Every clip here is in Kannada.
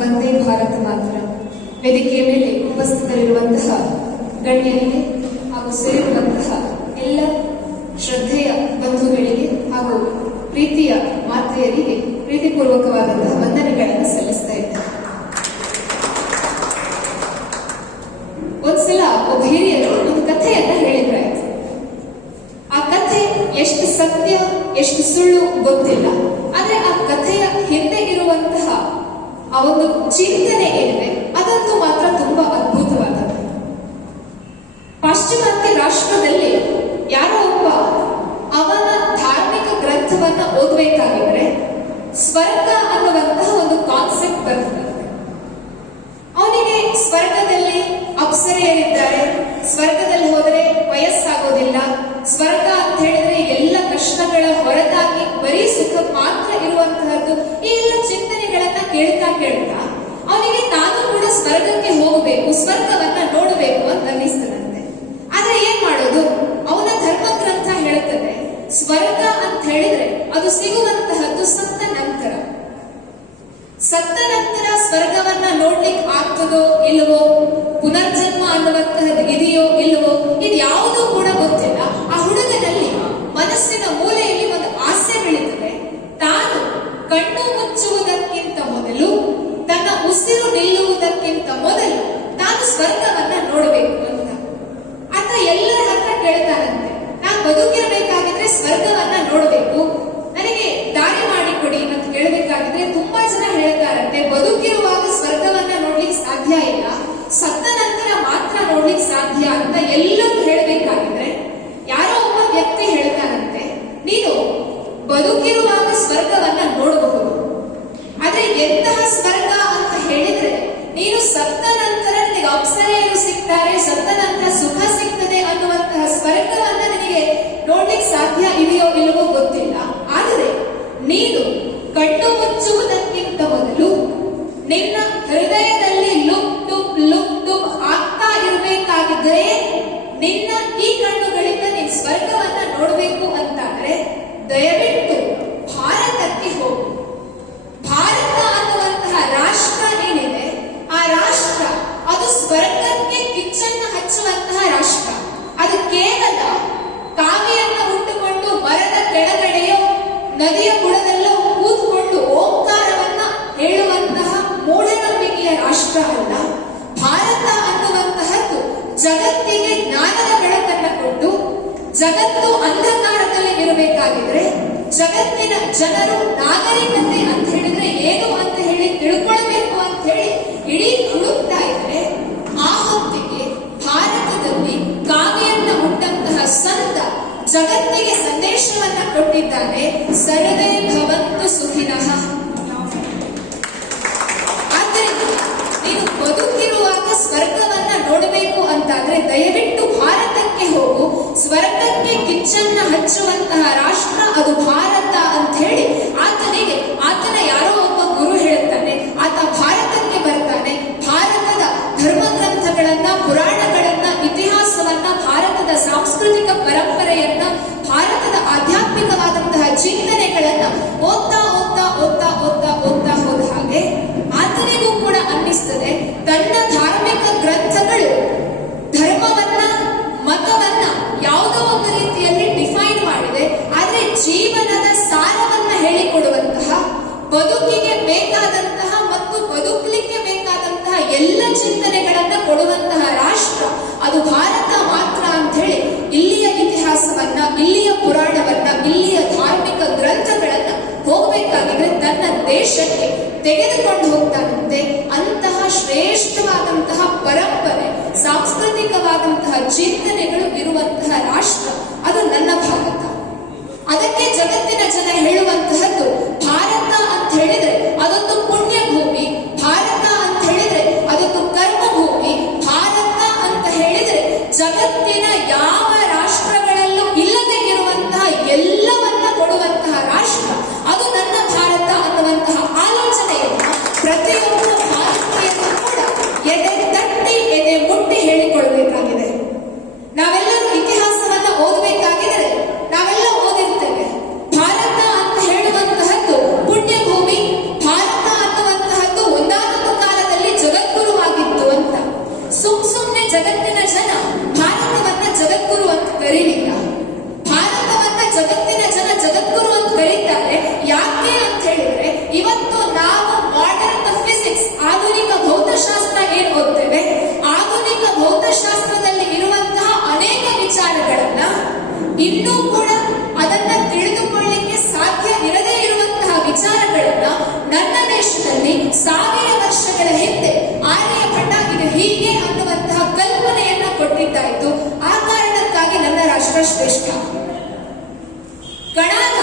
ವಂದೇ ಭಾರತ ಮಾತ್ರ. ವೇದಿಕೆಯ ಮೇಲೆ ಉಪಸ್ಥಿತರಿರುವಂತಹ ಗಣ್ಯರಿಗೆ ಹಾಗೂ ಸೇರಿರುವಂತಹ ಎಲ್ಲ ಶ್ರದ್ಧೆಯ ಬಂಧುಗಳಿಗೆ ಹಾಗೂ ಪ್ರೀತಿಯ ಮಾತೆಯರಿಗೆ ಪ್ರೀತಿಪೂರ್ವಕವಾದಂತಹ ವಂದನೆಗಳನ್ನು ಸಲ್ಲಿಸ್ತಾ ಇದ್ದಾರೆ. ಒಂದ್ಸಲ ಒಬ್ಬ ಹಿರಿಯರು ಒಂದು ಕಥೆಯನ್ನ ಹೇಳಿದ್ರಾಯ್ತು. ಆ ಕಥೆ ಎಷ್ಟು ಸತ್ಯ ಎಷ್ಟು ಸುಳ್ಳು ಗೊತ್ತಿಲ್ಲ, ಆದ್ರೆ ಆ ಕಥೆಯ ಹಿಂದೆ ಇರುವಂತಹ ಆ ಒಂದು ಚಿಂತನೆ ಏನಿದೆ ಅದಂತೂ ಮಾತ್ರ ತುಂಬಾ ಅದ್ಭುತವಾದದ್ದು. ಪಾಶ್ಚಿಮಾತ್ಯ ರಾಷ್ಟ್ರದಲ್ಲಿ ಯಾರೋ ಒಬ್ಬ ಅವನ ಧಾರ್ಮಿಕ ಗ್ರಂಥವನ್ನ ಓದಬೇಕಾಗಿದ್ರೆ ಸ್ವರ್ಗ ಅನ್ನುವಂತಹ ಒಂದು ಕಾನ್ಸೆಪ್ಟ್ ಬರ್ತದೆ. ಅವನಿಗೆ ಸ್ವರ್ಗದಲ್ಲಿ ಅಪ್ಸರೆಯರಿದ್ದಾರೆ, ಸ್ವರ್ಗದಲ್ಲಿ ಹೋದರೆ ವಯಸ್ಸಾಗೋದಿಲ್ಲ, ಸ್ವರ್ಗ ಅಂತ ಹೇಳಿದ್ರೆ ಎಲ್ಲ ಕಷ್ಟಗಳ ಹೊರತಾಗಿ ಬರೀ ಸುಖ ಮಾತ್ರ ಇರುವಂತಹದ್ದು, ಈ ಎಲ್ಲ ಚಿಂತನೆಗಳನ್ನ ಕೇಳ್ತಾ ಅವನಿಗೆ ನಾನು ಕೂಡ ಸ್ವರ್ಗಕ್ಕೆ ಹೋಗಬೇಕು, ಸ್ವರ್ಗವನ್ನ ನೋಡಬೇಕು ಅಂತ ಅನ್ನಿಸ್ತದಂತೆ. ಆದ್ರೆ ಏನ್ ಮಾಡೋದು? ಅವನ ಧರ್ಮಗ್ರಂಥ ಹೇಳುತ್ತದೆ ಸ್ವರ್ಗ ಅಂತ ಹೇಳಿದ್ರೆ ಅದು ಸಿಗುವಂತಹದ್ದು ಸತ್ತ ನಂತರ. ಸತ್ತ ನಂತರ ಸ್ವರ್ಗವನ್ನ ನೋಡ್ಲಿಕ್ಕೆ ಆಗ್ತದೋ ಇಲ್ವೋ, ಪುನರ್ಜನ್ಮ ಅನ್ನುವಂತಹದ್ದು ಇದೆಯೋ ಇಲ್ವೋ, ಇದು ಯಾವುದೂ ಕೂಡ ಗೊತ್ತಿಲ್ಲ. ಆ ಹುಡುಗನಲ್ಲಿ ಮನಸ್ಸಿನ ಮೂಲೆಯಲ್ಲಿ ಒಂದು ಆಸೆ ಬೆಳೀತದೆ. ತಾನು ಕಣ್ಣು ಮುಚ್ಚುವುದಕ್ಕಿಂತ ಮೊದಲು, ತನ್ನ ಉಸಿರು ನಿಲ್ಲುವುದಕ್ಕಿಂತ ಮೊದಲು ತಾನು ಸ್ವರ್ಗವನ್ನ ನೋಡಬೇಕು ಅಂತ ಆತ ಎಲ್ಲರ ಹತ್ರ ಕೇಳ್ತಾನಂತೆ. ನಾನು ಬದುಕಿರಬೇಕಾಗಿದ್ರೆ ಸ್ವರ್ಗವನ್ನ ನೋಡಬೇಕು, ನನಗೆ ದಾರಿ ಮಾಡಿಕೊಡಿ ಅಂತ ಕೇಳಬೇಕಾಗಿದ್ರೆ ತುಂಬಾ ಜನ ಹೇಳ್ತಾರಂತೆ ಬದುಕಿರುವಾಗ ಸ್ವರ್ಗವನ್ನ ನೋಡ್ಲಿಕ್ಕೆ ಸಾಧ್ಯ ಇಲ್ಲ, ಸತ್ತ ನಂತರ ಮಾತ್ರ ನೋಡ್ಲಿಕ್ಕೆ ಸಾಧ್ಯ ಅಂತ ಎಲ್ಲರೂ ಹೇಳಬೇಕಾಗಿದ್ರೆ ಯಾರೋ ಒಬ್ಬ ವ್ಯಕ್ತಿ ಹೇಳ್ತಾನಂತೆ ನೀನು ಬದುಕಿರುವಾಗ ಸ್ವರ್ಗವನ್ನ ನೋಡಬಹುದು, ಆದ್ರೆ ಎಂತಹ ಸ್ವರ್ಗ ಅಂತ ಹೇಳಿದ್ರೆ ನೀನು ಸತ್ತ ನಂತರ ನಿನಗೆ ಅಪ್ಸರೆಯರು ಸಿಗ್ತಾರೆ, ಸತ್ತ ನಂತರ ಸುಖ ಸಿಗ್ತದೆ ಅನ್ನುವಂತಹ ಸ್ವರ್ಗವನ್ನ ನಿನಗೆ ನೋಡ್ಲಿಕ್ಕೆ ಸಾಧ್ಯ ಇದೆಯೋ ಇಲ್ಲವೋ ಗೊತ್ತಿಲ್ಲ. ಆದರೆ ನೀನು ಕಣ್ಣು ಮುಚ್ಚುವುದಕ್ಕಿಂತ ಮೊದಲು ನಿನ್ನ ಹೃದಯದಲ್ಲಿ ಲುಕ್ ಟುಪ್ ಆಗ್ತಾ ಇರಬೇಕಾಗಿದ್ರೆ ನಿನ್ನ ಈ ಕಣ್ಣುಗಳಿಂದ ನೀನು ಸ್ವರ್ಗವನ್ನ ನೋಡಬೇಕು ಅಂತಾದ್ರೆ ದಯವಿಟ್ಟು ಭಾರತಕ್ಕೆ ಹೋಗು. ಭಾರತ ಅನ್ನುವಂತಹ ರಾಷ್ಟ್ರ ಏನಿದೆ, ಆ ರಾಷ್ಟ್ರ ಅದು ಸ್ವರ್ಗಕ್ಕೆ ಕಿಚ್ಚನ್ನ ಹಚ್ಚುವಂತಹ ರಾಷ್ಟ್ರ. ಅದು ಕೇವಲ ಕಾವಿಯನ್ನ ಉಟ್ಟುಕೊಂಡು ಮರದ ಕೆಳಗಡೆಯೋ ನದಿಯ ಬುಡದಲ್ಲೋ ಕೂತ್ಕೊಂಡು ಓಂಕಾರವನ್ನ ಹೇಳುವಂತಹ ಮೂಢನಂಬಿಕೆಯ ರಾಷ್ಟ್ರ ಅಲ್ಲ. ಭಾರತ ಅನ್ನುವಂತಹದ್ದು ಜಗತ್ತಿಗೆ ಜ್ಞಾನದ ಬೆಳಕನ್ನ ಕೊಟ್ಟು, ಜಗತ್ತು ಅಂಧಕಾರದಲ್ಲಿ ಇರಬೇಕಾಗಿದ್ರೆ ಜಗತ್ತಿನ ಜನರು ನಾಗರಿಕತೆ ಅಂತ ಹೇಳಿದ್ರೆ ಏನು ಅಂತ ಹೇಳಿ ತಿಳ್ಕೊಳ್ಬೇಕು ಅಂತ ಹೇಳಿ ಇಡೀ ಹುಡುಕ್ತಾ ಇದ್ರೆ ಆ ಹೊತ್ತಿಗೆ ಭಾರತದಲ್ಲಿ ಕಾವ್ಯನ್ನ ಹುಟ್ಟಂತಹ ಸಂತ ಜಗತ್ತಿಗೆ ಸಂದೇಶವನ್ನ ಕೊಟ್ಟಿದ್ದಾನೆ, ಸರ್ವೇ ಭವಂತು ಸುಖಿನಃ. ಆದ್ದರಿಂದ ನೀನು ಬದುಕಿರುವಾಗ ಸ್ವರ್ಗವನ್ನ ನೋಡಬೇಕು ಅಂತಾದ್ರೆ ದಯವಿಟ್ಟು ಭಾರತಕ್ಕೆ ಹೋಗು. ಸ್ವರ್ಗಕ್ಕೆ ಕಿಚ್ಚನ್ನ ಹಚ್ಚುವಂತಹ ರಾಷ್ಟ್ರ ಅದು ಭಾರತ ಅಂತ ಹೇಳಿ ಆತನ ಯಾರೋ ಒಬ್ಬ ಗುರು ಹೇಳ್ತಾನೆ. ಆತ ಭಾರತಕ್ಕೆ ಬರ್ತಾನೆ, ಭಾರತದ ಧರ್ಮಗ್ರಂಥಗಳನ್ನ, ಪುರಾಣಗಳನ್ನ, ಇತಿಹಾಸವನ್ನ, ಭಾರತದ ಸಾಂಸ್ಕೃತಿಕ ಪರಂಪರೆಯನ್ನ, ಭಾರತದ ಆಧ್ಯಾತ್ಮಿಕವಾದಂತಹ ಚಿಂತನೆಗಳನ್ನ ಓದ್ತಾ ಹೋದ ಹಾಗೆ ಆತನಿಗೂ ಕೂಡ ಅನ್ನಿಸ್ತದೆ ತನ್ನ ಧಾರ್ಮಿಕ ಗ್ರಂಥಗಳು ಧರ್ಮವನ್ನ, ಮತವನ್ನ ಯಾವುದೋ ಒಂದು ರೀತಿಯಲ್ಲಿ ಡಿಫೈನ್ ಮಾಡಿದೆ, ಆದ್ರೆ ಜೀವನದ ಸಾರವನ್ನ ಹೇಳಿಕೊಡುವಂತಹ, ಬದುಕಿಗೆ ಬೇಕಾದಂತಹ ಮತ್ತು ಬದುಕಲಿಕ್ಕೆ ಬೇಕಾದಂತಹ ಎಲ್ಲ ಚಿಂತನೆಗಳನ್ನ ಕೊಡುವಂತಹ ರಾಷ್ಟ್ರ ಅದು ಭಾರತ ಮಾತ್ರ ಅಂತ ಹೇಳಿ ಇಲ್ಲಿಯ ಇತಿಹಾಸವನ್ನ, ಇಲ್ಲಿಯ ಪುರಾಣವನ್ನ, ಇಲ್ಲಿಯ ಧಾರ್ಮಿಕ ಗ್ರಂಥಗಳನ್ನ ಹೋಗ್ಬೇಕಾಗಿದ್ರೆ ತನ್ನ ದೇಶಕ್ಕೆ ತೆಗೆದುಕೊಂಡು ಹೋಗ್ತಾನಂತೆ. ಅಂತಹ ಶ್ರೇಷ್ಠವಾದಂತಹ ಪರಂಪರೆ, ಸಾಂಸ್ಕೃತಿಕವಾದಂತಹ ಚಿಂತನೆಗಳು ಇರುವಂತಹ ರಾಷ್ಟ್ರ ಅದು ನನ್ನ ಭಾರತ. ಅದಕ್ಕೆ ಜಗತ್ತಿನ ಜನ ಹೇಳುವಂತಹದ್ದು ಭಾರತ ಅಂತ ಹೇಳಿದ್ರೆ ಅದೊಂದು ಪುಣ್ಯ ಭೂಮಿ, ಭಾರತ ಅಂತ ಹೇಳಿದ್ರೆ ಅದೊಂದು ಕರ್ಮ ಭೂಮಿ, ಭಾರತ ಅಂತ ಹೇಳಿದ್ರೆ ಜಗತ್ತಿನ ಯಾವ ರಾಷ್ಟ್ರಗಳಲ್ಲೂ ಇಲ್ಲದೆ ಇರುವಂತಹ ಎಲ್ಲವನ್ನ ಕೊಡುವಂತಹ ರಾಷ್ಟ್ರ ಅದು ನನ್ನ ಭಾರತ ಅನ್ನುವಂತಹ ಆಲೋಚನೆಯನ್ನ ಪ್ರತಿಯೊಬ್ಬ ಭಾರತೀಯರು ಕೂಡ ಎದೆ ತಟ್ಟಿ ಎದೆ ಮುಟ್ಟಿ ಹೇಳಿಕೊಳ್ಬೇಕಾಗಿದೆ. ನಾವೆಲ್ಲರೂ ಇತಿಹಾಸವನ್ನ ಓದಬೇಕಾಗಿದ್ರೆ ನಾವೆಲ್ಲ ಓದಿರ್ತೇವೆ. ಭಾರತ ಅಂತ ಹೇಳುವಂತಹ ಅಲ್ಲಿ 1000 ವರ್ಷಗಳ ಹಿಂದೆ ಆರ್ಯಭಟ ಇದು ಹೀಗೆ ಅನ್ನುವಂತಹ ಕಲ್ಪನೆಯನ್ನ ಕೊಟ್ಟಿದ್ದಾಯ್ತು. ಆ ಕಾರಣಕ್ಕಾಗಿ ನನ್ನ ರಾಷ್ಟ್ರ ಶ್ರೇಷ್ಠ. ಗಣಾಂಕ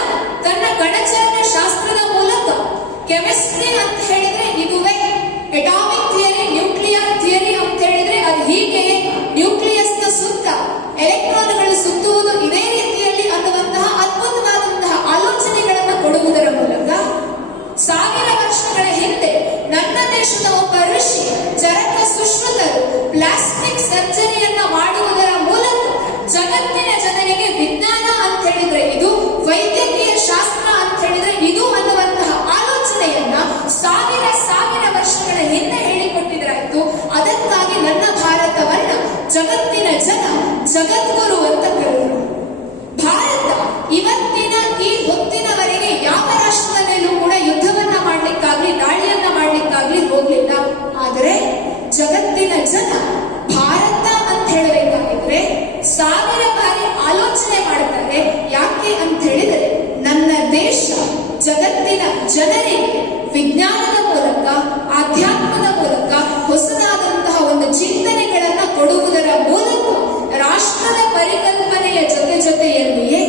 ತನ್ನ ಗಣಚಲನ ಶಾಸ್ತ್ರದ ಮೂಲಕ ಕೆಮಿಸ್ಟ್ರಿ ಅಂತ ಹೇಳಿದ್ರೆ ಇದುವೇ, ಅಟಾಮಿಕ್ ಥಿಯರಿ, ನ್ಯೂಕ್ಲಿಯರ್ ಥಿಯರಿ ಅಂತ ಹೇಳಿದ್ರೆ ಅದು ಹೀಗೆ, ನ್ಯೂಕ್ಲಿಯಸ್ ನ ಸುತ್ತ ಎಲೆಕ್ಟ್ರಾನ್ಗಳು ಸುತ್ತುವುದು ಇದೇ ರೀತಿಯಲ್ಲಿ ಅನ್ನುವಂತಹ ಅದ್ಭುತವಾದಂತಹ ಆಲೋಚನೆಗಳನ್ನು ಕೊಡುವುದರ ಮೂಲಕ 1000 ವರ್ಷಗಳ ಹಿಂದೆ ನನ್ನ ದೇಶದ ಒಬ್ಬ ಋಷಿ ಚರಕ ಸುಶ್ರುತರು ಪ್ಲಾಸ್ಟಿಕ್ ಸರ್ಜರಿಯನ್ನ ಮಾಡುವುದರ ಮೂಲಕ ಜಗತ್ತಿನ ಜನರಿಗೆ ವಿಜ್ಞಾನ ಅಂತ ಹೇಳಿದ್ರೆ ಇದು, ವೈದ್ಯಕೀಯ ಶಾಸ್ತ್ರ ಅಂತ ಹೇಳಿದ್ರೆ ಇದು ಅನ್ನುವಂತಹ ಆಲೋಚನೆಯನ್ನ 1000 ವರ್ಷಗಳ ಹಿಂದೆ ಹೇಳಿಕೊಟ್ಟಿದ್ರಾಯ್ತು. ಅದಕ್ಕಾಗಿ ನನ್ನ ಭಾರತವನ್ನ ಜಗತ್ತಿನ ಜನ ಜಗದ್ಗುರು ಅಂತ ಕರೆದರು. ಭಾರತ ಇವತ್ತಿನ ಈ ಹೊತ್ತಿನವರೆಗೆ ಯಾವ ರಾಷ್ಟ್ರದ ಮೇಲೂ ಕೂಡ ಯುದ್ಧವನ್ನ ಮಾಡ್ಲಿಕ್ಕಾಗ್ಲಿ ದಾಳಿಯನ್ನ ಮಾಡ್ಲಿಕ್ಕಾಗ್ಲಿ ಹೋಗ್ಲಿಲ್ಲ. ಆದರೆ ಜಗತ್ತಿನ ಜನ ಭಾರತ ಅಂತ ಹೇಳಬೇಕಾಗಿದ್ರೆ 1000 ಬಾರಿ ಆಲೋಚನೆ ಮಾಡ್ತಾರೆ. ಯಾಕೆ ಅಂತ ಹೇಳಿದರೆ ನನ್ನ ದೇಶ ಜಗತ್ತಿನ ಜನರಿಗೆ ವಿಜ್ಞಾನದ ಮೂಲಕ, ಆಧ್ಯಾತ್ಮದ ಮೂಲಕ ಹೊಸದಾದಂತಹ ಒಂದು ಚಿಂತನೆಗಳನ್ನ ಕೊಡುವುದರ ಮೂಲಕ ರಾಷ್ಟ್ರದ ಪರಿಕಲ್ಪನೆಯ ಜೊತೆಯಲ್ಲಿಯೇ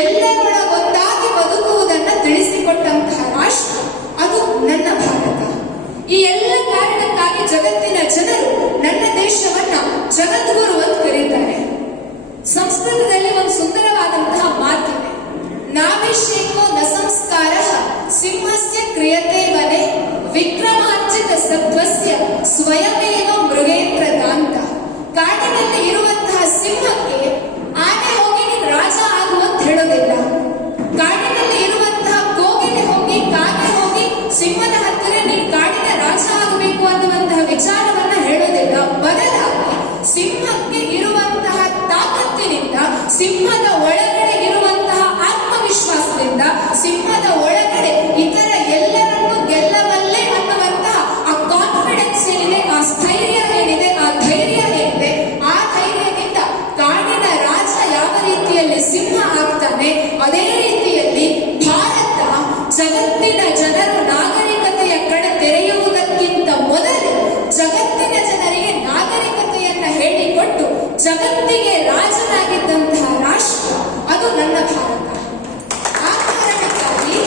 ಎಲ್ಲರೊಳಗೊಂದಾಗಿ ಬದುಕುವುದನ್ನು ತಿಳಿಸಿಕೊಟ್ಟಂತಹ ರಾಷ್ಟ್ರ ಅದು ನನ್ನ ಭಾರತ. ಈ ಎಲ್ಲ ಕಾರಣಕ್ಕಾಗಿ ಜಗತ್ತಿನ ಜನರು ನನ್ನ ದೇಶವನ್ನ ಜಗದ್ಗುರು ಅಂತ ಕರೀತಾರೆ. ಸಂಸ್ಕೃತದಲ್ಲಿ ಒಂದು ಸುಂದರವಾದಂತಹ ಮಾತಿದೆ, ನಾಭಿಷೇಕೋ ನ ಸಂಸ್ಕಾರ ಸಿಂಹಸ್ಯ ಕ್ರಿಯತೆ ವನೆ ವಿಕ್ರಮಾರ್ಜಿತ ಸತ್ವಸ್ಯ ಸ್ವಯಮೇವ ಮೃಗೇಂದ್ರದ ಅಂತ. ಕಾಡಿನಲ್ಲಿ ಇರುವಂತಹ ಸಿಂಹಕ್ಕೆ ಆನೆ ಹೋಗಿ ನೀನು ರಾಜ ಆಗುವಂತ ಹೇಳೋದಿಲ್ಲ. ಕಾಡಿನಲ್ಲಿ ಇರುವಂತಹ ಕೋಗಿಲೆ ಹೋಗಿ, ಕಾಗೆ ಹೋಗಿ ಸಿಂಹದ ಹತ್ತಿರ ನೀನು ಕಾಡಿನ ರಾಜ ಆಗಬೇಕು ಅನ್ನುವಂತಹ ವಿಚಾರವನ್ನ ಹೇಳೋದಿಲ್ಲ. ಬದಲಾಗಿ ಸಿಂಹಕ್ಕೆ ಇರುವಂತಹ ತಾಕತ್ತಿನಿಂದ, ಸಿಂಹದ ಒಳಗಡೆ ಇರುವಂತಹ ಆತ್ಮವಿಶ್ವಾಸದಿಂದ, ಸಿಂಹದ ಒಳಗಡೆ ಇತರ ಎಲ್ಲರನ್ನೂ ಗೆಲ್ಲಬಲ್ಲೆ ಅನ್ನುವಂತಹ ಆ ಕಾನ್ಫಿಡೆನ್ಸ್ ಏನಿದೆ, ಆ ಸ್ಥೈರ್ಯ ಏನಿದೆ, ಆ ಧೈರ್ಯ ಏನಿದೆ, ಆ ಧೈರ್ಯದಿಂದ ಕಾಡಿನ ರಾಜ ಯಾವ ರೀತಿಯಲ್ಲಿ ಸಿಂಹ ಆಗ್ತಾನೆ ಅದೇ ರೀತಿಯಲ್ಲಿ ಭಾರತ ಜಗತ್ತಿನ ಜನರು ನಾಗರಿಕತೆಯ ಕಡೆ ತೆರೆಯುವುದಕ್ಕಿಂತ ಮೊದಲು ಜಗತ್ತಿನ ಜನರಿಗೆ ನಾಗರಿಕತೆಯನ್ನ ಹೇಳಿಕೊಟ್ಟು ಜಗತ್ತಿಗೆ ರಾಜನಾಗಿದ್ದಂತಹ ರಾಷ್ಟ್ರ ಅದು ನನ್ನ ಭಾರತ. ಆ ಕಾರಣಕ್ಕಾಗಿ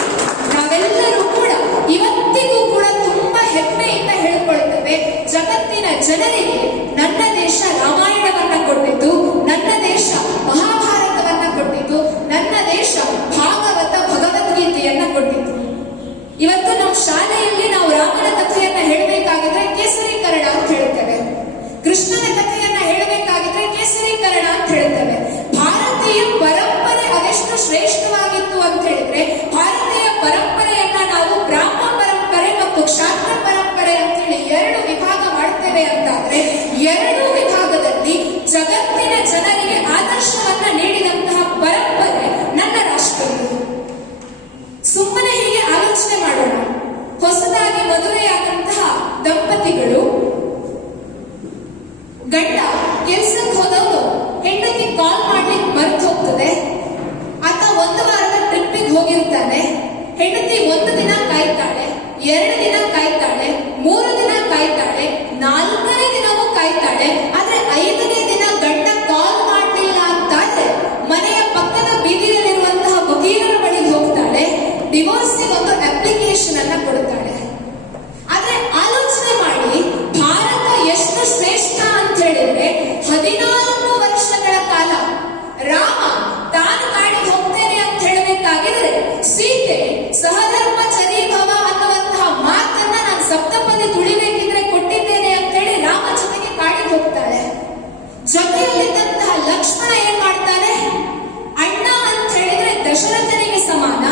ನಾವೆಲ್ಲರೂ ಕೂಡ ಇವತ್ತಿಗೂ ಕೂಡ ತುಂಬಾ ಹೆಮ್ಮೆಯಿಂದ ಹೇಳಿಕೊಳ್ತೇವೆ, ಜಗತ್ತಿನ ಜನರಿಗೆ ನನ್ನ ದೇಶ ರಾಮಾಯಣವನ್ನ ಕೊಟ್ಟಿದ್ದು, ನನ್ನ ದೇಶ ಮಹಾಭಾರತವನ್ನ ಕೊಟ್ಟಿದ್ದು, ನನ್ನ ದೇಶ ಭಾಗವತ ಭಗವದ್ಗೀತೆಯನ್ನ ಕೊಟ್ಟಿದ್ದು. ಇವತ್ತು ನಮ್ಮ ಶಾಲೆಯಲ್ಲಿ ನಾವು ರಾಮನ ಕಥೆಯನ್ನ ಹೇಳಬೇಕಾಗಿದ್ರೆ ಕೇಸರೀಕರಣ ಅಂತ ಹೇಳ್ತೇವೆ, ಕೃಷ್ಣನ ಕಥೆಯನ್ನ ಹೇಳಬೇಕಾಗಿದ್ರೆ ಕೇಸರೀಕರಣ ಅಂತ ಹೇಳ್ತೇವೆ. ಭಾರತೀಯ ಪರಂಪರೆ ಅದೆಷ್ಟು ಶ್ರೇಷ್ಠವಾಗಿತ್ತು ಅಂತ ಹೇಳಿದ್ರೆ, ಭಾರತೀಯ ಪರಂಪರೆಯನ್ನ ನಾವು ಬ್ರಾಹ್ಮ ಪರಂಪರೆ ಮತ್ತು ಕ್ಷಾತ್ರ ಪರಂಪರೆ ಅಂತೇಳಿ 2 ವಿಭಾಗ ಮಾಡ್ತೇವೆ ಅಂತಾದ್ರೆ 2 ವಿಭಾಗದಲ್ಲಿ ಜಗತ್ತಿನ ಜನರಿಗೆ ಆದರ್ಶವನ್ನ ನೀಡಿದಂತಹ ಪರಂಪರೆ ನನ್ನ ರಾಷ್ಟ್ರದ್ದು. ಸುಮ್ಮನೆ ಹೀಗೆ ಆಲೋಚನೆ ಮಾಡೋಣ. ಹೊಸದಾಗಿ ಮದುವೆಯಾದಂತಹ ದಂಪತಿಗಳು, ಗಂಡ ಕೆಲ್ಸಕ್ಕೆ ಹೋದವನು ಹೆಂಡತಿ ಕಾಲ್ ಮಾಡ್ಲಿಕ್ಕೆ ಮರೆತು ಹೋಗ್ತದೆ. ಆತ 1 ವಾರದ ಟ್ರಿಪ್ಪಿಗೆ ಹೋಗಿರ್ತಾನೆ. ಹೆಂಡತಿ 1 ದಿನ ಕಾಯ್ತಾಳೆ, 2 ದಿನ ಕಾಯ್ತಾಳೆ, 3 ದಿನ ಕಾಯ್ತಾಳೆ, 4ನೇ ದಿನವೂ ಕಾಯ್ತಾಳೆ. ಆದ್ರೆ 5ನೇ ದಿನ ಗಂಡ ಕಾಲ್ ಮಾಡಲಿಲ್ಲ ಅಂತಾದ್ರೆ ಮನೆಯ ಪಕ್ಕದ ಬೀದಿಯಲ್ಲಿರುವಂತಹ ವಕೀಲರ ಬಳಿಗೆ ಹೋಗ್ತಾಳೆ, ಡಿವೋರ್ಸ್ಗೆ ಒಂದು ಅಪ್ಲಿಕೇಶನ್ ಅನ್ನ ಕೊಡ್ತಾಳೆ. ಆದ್ರೆ ಆಲೋಚನೆ ಮಾಡಿ, ಭಾರತ ಎಷ್ಟು ಶ್ರೇಷ್ಠ ಅಂತ ಹೇಳಿದ್ರೆ 14 ವರ್ಷಗಳ ಕಾಲ ರಾಮ ತಾನು ಕಾಡಿಗೆ ಹೋಗ್ತೇನೆ ಅಂತ ಹೇಳಬೇಕಾಗಿದ್ರೆ ಸೀತೆ ಸಹಧರ್ಮ ಚರೀಭವ ಅನ್ನುವಂತಹ ಮಾತನ್ನ ನಾನು ಸಪ್ತಪದಿ ತುಳಿಬೇಕಿದ್ರೆ ಕೊಟ್ಟಿದ್ದೇನೆ ಅಂತ ಹೇಳಿ ರಾಮ ಜೊತೆಗೆ ಕಾಡಿಗೆ ಹೋಗ್ತಾಳೆ. ಜೊತೆಯಲ್ಲಿದ್ದಂತಹ ಲಕ್ಷ್ಮಣ ಏನ್ ಮಾಡ್ತಾನೆ, ಅಣ್ಣ ಅಂತ ಹೇಳಿದ್ರೆ ದಶರಥನಿಗೆ ಸಮಾನ,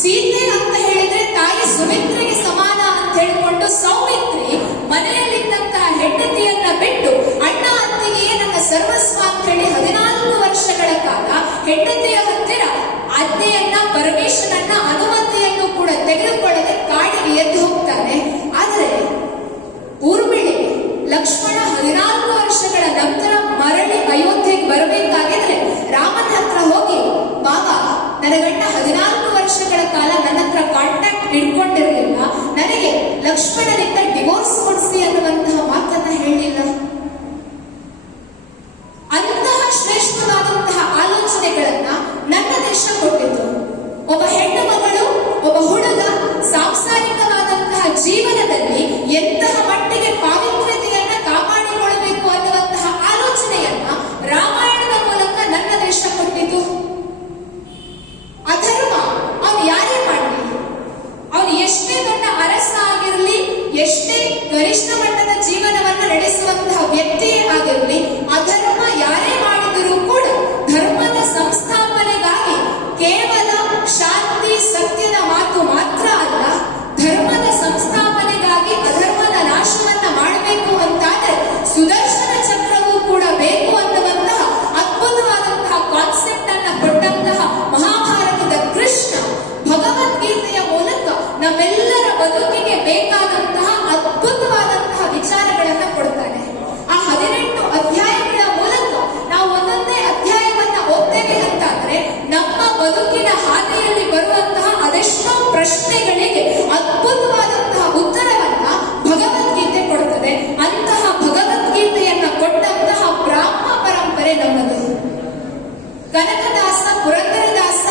ಸೀತೆ ಅಂತ ಹೇಳಿದ್ರೆ ತಾಯಿ ಸುಮಿತ್ರೆಗೆ ಸಮಾನ ಅಂತ ಹೇಳಿಕೊಂಡು ಸೌಮಿತ್ರಿ ಮನೆಯಲ್ಲಿದ್ದಂತಹ ಹೆಂಡತಿಯನ್ನ ಬಿಟ್ಟು ಅಣ್ಣ ಅತ್ತಿಗೆಯೇ ನನ್ನ ಸರ್ವಸ್ವ ಅಂತ ಹೇಳಿ 14 ವರ್ಷಗಳ ಕಾಲ ಹೆಂಡತಿಯ ಹತ್ತಿರ ಆಜ್ಞೆಯನ್ನ, ಪರ್ಮಿಷನ್ ಅನ್ನ, ಅನುಮತಿಯನ್ನು ಕೂಡ ತೆಗೆದುಕೊಳ್ಳದೆ ಕಾಡಿಗೆ ಎದ್ದು ಹೋಗ್ತಾನೆ. ಆದರೆ ಊರ್ಮಿಳೆ ಲಕ್ಷ್ಮಣ 14 ವರ್ಷಗಳ ನಂತರ ಮರಳಿ ಅಯೋಧ್ಯೆಗೆ ಬರಬೇಕಾಗಿದ್ರೆ ರಾಮನ ಹತ್ರ ಹೋಗಿ, ಬಾಬಾ ನನ್ನ ಗಂಡ 14 ವರ್ಷಗಳ ಕಾಲ ನನ್ನ ಹತ್ರ ಕಾಂಟ್ಯಾಕ್ಟ್ ಹಿಡ್ಕೊಂಡಿರಲಿಲ್ಲ, ನನಗೆ ಲಕ್ಷ್ಮಣನಿಂದ ಡಿವೋರ್ಸ್ ಕೊಡಿಸಿ ಅನ್ನುವಂತಹ ಮಾತನ್ನ ಹೇಳಿಲ್ಲ. ಅಂತಹ ಶ್ರೇಷ್ಠವಾದಂತಹ ಆಲೋಚನೆಗಳನ್ನ ನನ್ನ ದೇಶ ಕೊಟ್ಟಿತು. ಒಬ್ಬ ಹೆಣ್ಣು ಮಗಳು, ಒಬ್ಬ ಹುಡುಗ ಸಾಂಸಾರಿಕವಾದಂತಹ ಜೀವನದಲ್ಲಿ ಎಂತಹ ಮಟ್ಟಿಗೆ ಪಾವಿತ್ರ್ಯತೆಯನ್ನ ಕಾಪಾಡಿಕೊಳ್ಳಬೇಕು ಅನ್ನುವಂತಹ ಆಲೋಚನೆಯನ್ನ ರಾಮಾಯಣದ ಮೂಲಕ ನನ್ನ ದೇಶ ಕೊಟ್ಟಿತು. ಅಧರ್ಮ ಅವನು ಯಾರೇ ಮಾಡಲಿ, ಅವನು ಎಷ್ಟೇ ದೊಡ್ಡ ಅರಸ ಆಗಿರಲಿ, ಎಷ್ಟೇ ಗರಿಷ್ಠ ಮಟ್ಟದ ಜೀವನವನ್ನ ನಡೆಸುವಂತಹ ವ್ಯಕ್ತಿಯೇ ಆಗಿರಲಿ, ಅಧರ್ಮ ಯಾರೇ ಮಾಡಿದರೂ ಕೂಡ ಧರ್ಮದ ಸಂಸ್ಥಾಪನೆಗಾಗಿ ಕೇವಲ ಶಾಂತಿ ಸತ್ಯದ ಮಾತು ಮಾತ್ರ ಅಲ್ಲ, ಧರ್ಮದ ಸಂಸ್ಥಾಪನೆಗಾಗಿ ಅಧರ್ಮದ ನಾಶವನ್ನ ಮಾಡಬೇಕು ಅಂತಾದ್ರೆ ಸುದರ್ಶನ ಚಕ್ರವೂ ಕೂಡ ಬೇಕು ಅನ್ನುವಂತಹ ಅದ್ಭುತವಾದಂತಹ ಕಾನ್ಸೆಪ್ಟ್ ಅನ್ನ ಕೊಟ್ಟಂತಹ ಮಹಾಭಾರತದ ಕೃಷ್ಣ ಭಗವದ್ಗೀತೆಯ ಮೂಲಕ ನಮ್ಮೆಲ್ಲರ ಬದುಕಿಗೆ ಬೇಕಾದಂತಹ ಅದ್ಭುತವಾದಂತಹ ವಿಚಾರಗಳನ್ನ ಕೊಡ್ತಾನೆ. ಆ 18 ಅಧ್ಯಾಯಗಳ ಮೂಲಕ ನಾವು ಒಂದೊಂದೇ ಅಧ್ಯಾಯವನ್ನ ಓದ್ತೇವೆ ಅಂತಾದ್ರೆ ನಮ್ಮ ಬದುಕಿನ ಹಾದಿಯಲ್ಲಿ ಬರುವಂತಹ ಅದೆಷ್ಟೋ ಪ್ರಶ್ನೆಗಳಿಗೆ ಅದ್ಭುತವಾದಂತಹ ಉತ್ತರವನ್ನ ಭಗವದ್ಗೀತೆ ಕೊಡುತ್ತದೆ. ಅಂತಹ ಭಗವದ್ಗೀತೆಯನ್ನ ಕೊಟ್ಟಂತಹ ಬ್ರಾಹ್ಮ ಪರಂಪರೆ ನಮ್ಮದು. ಕನಕದಾಸ, ಪುರಂದರದಾಸ,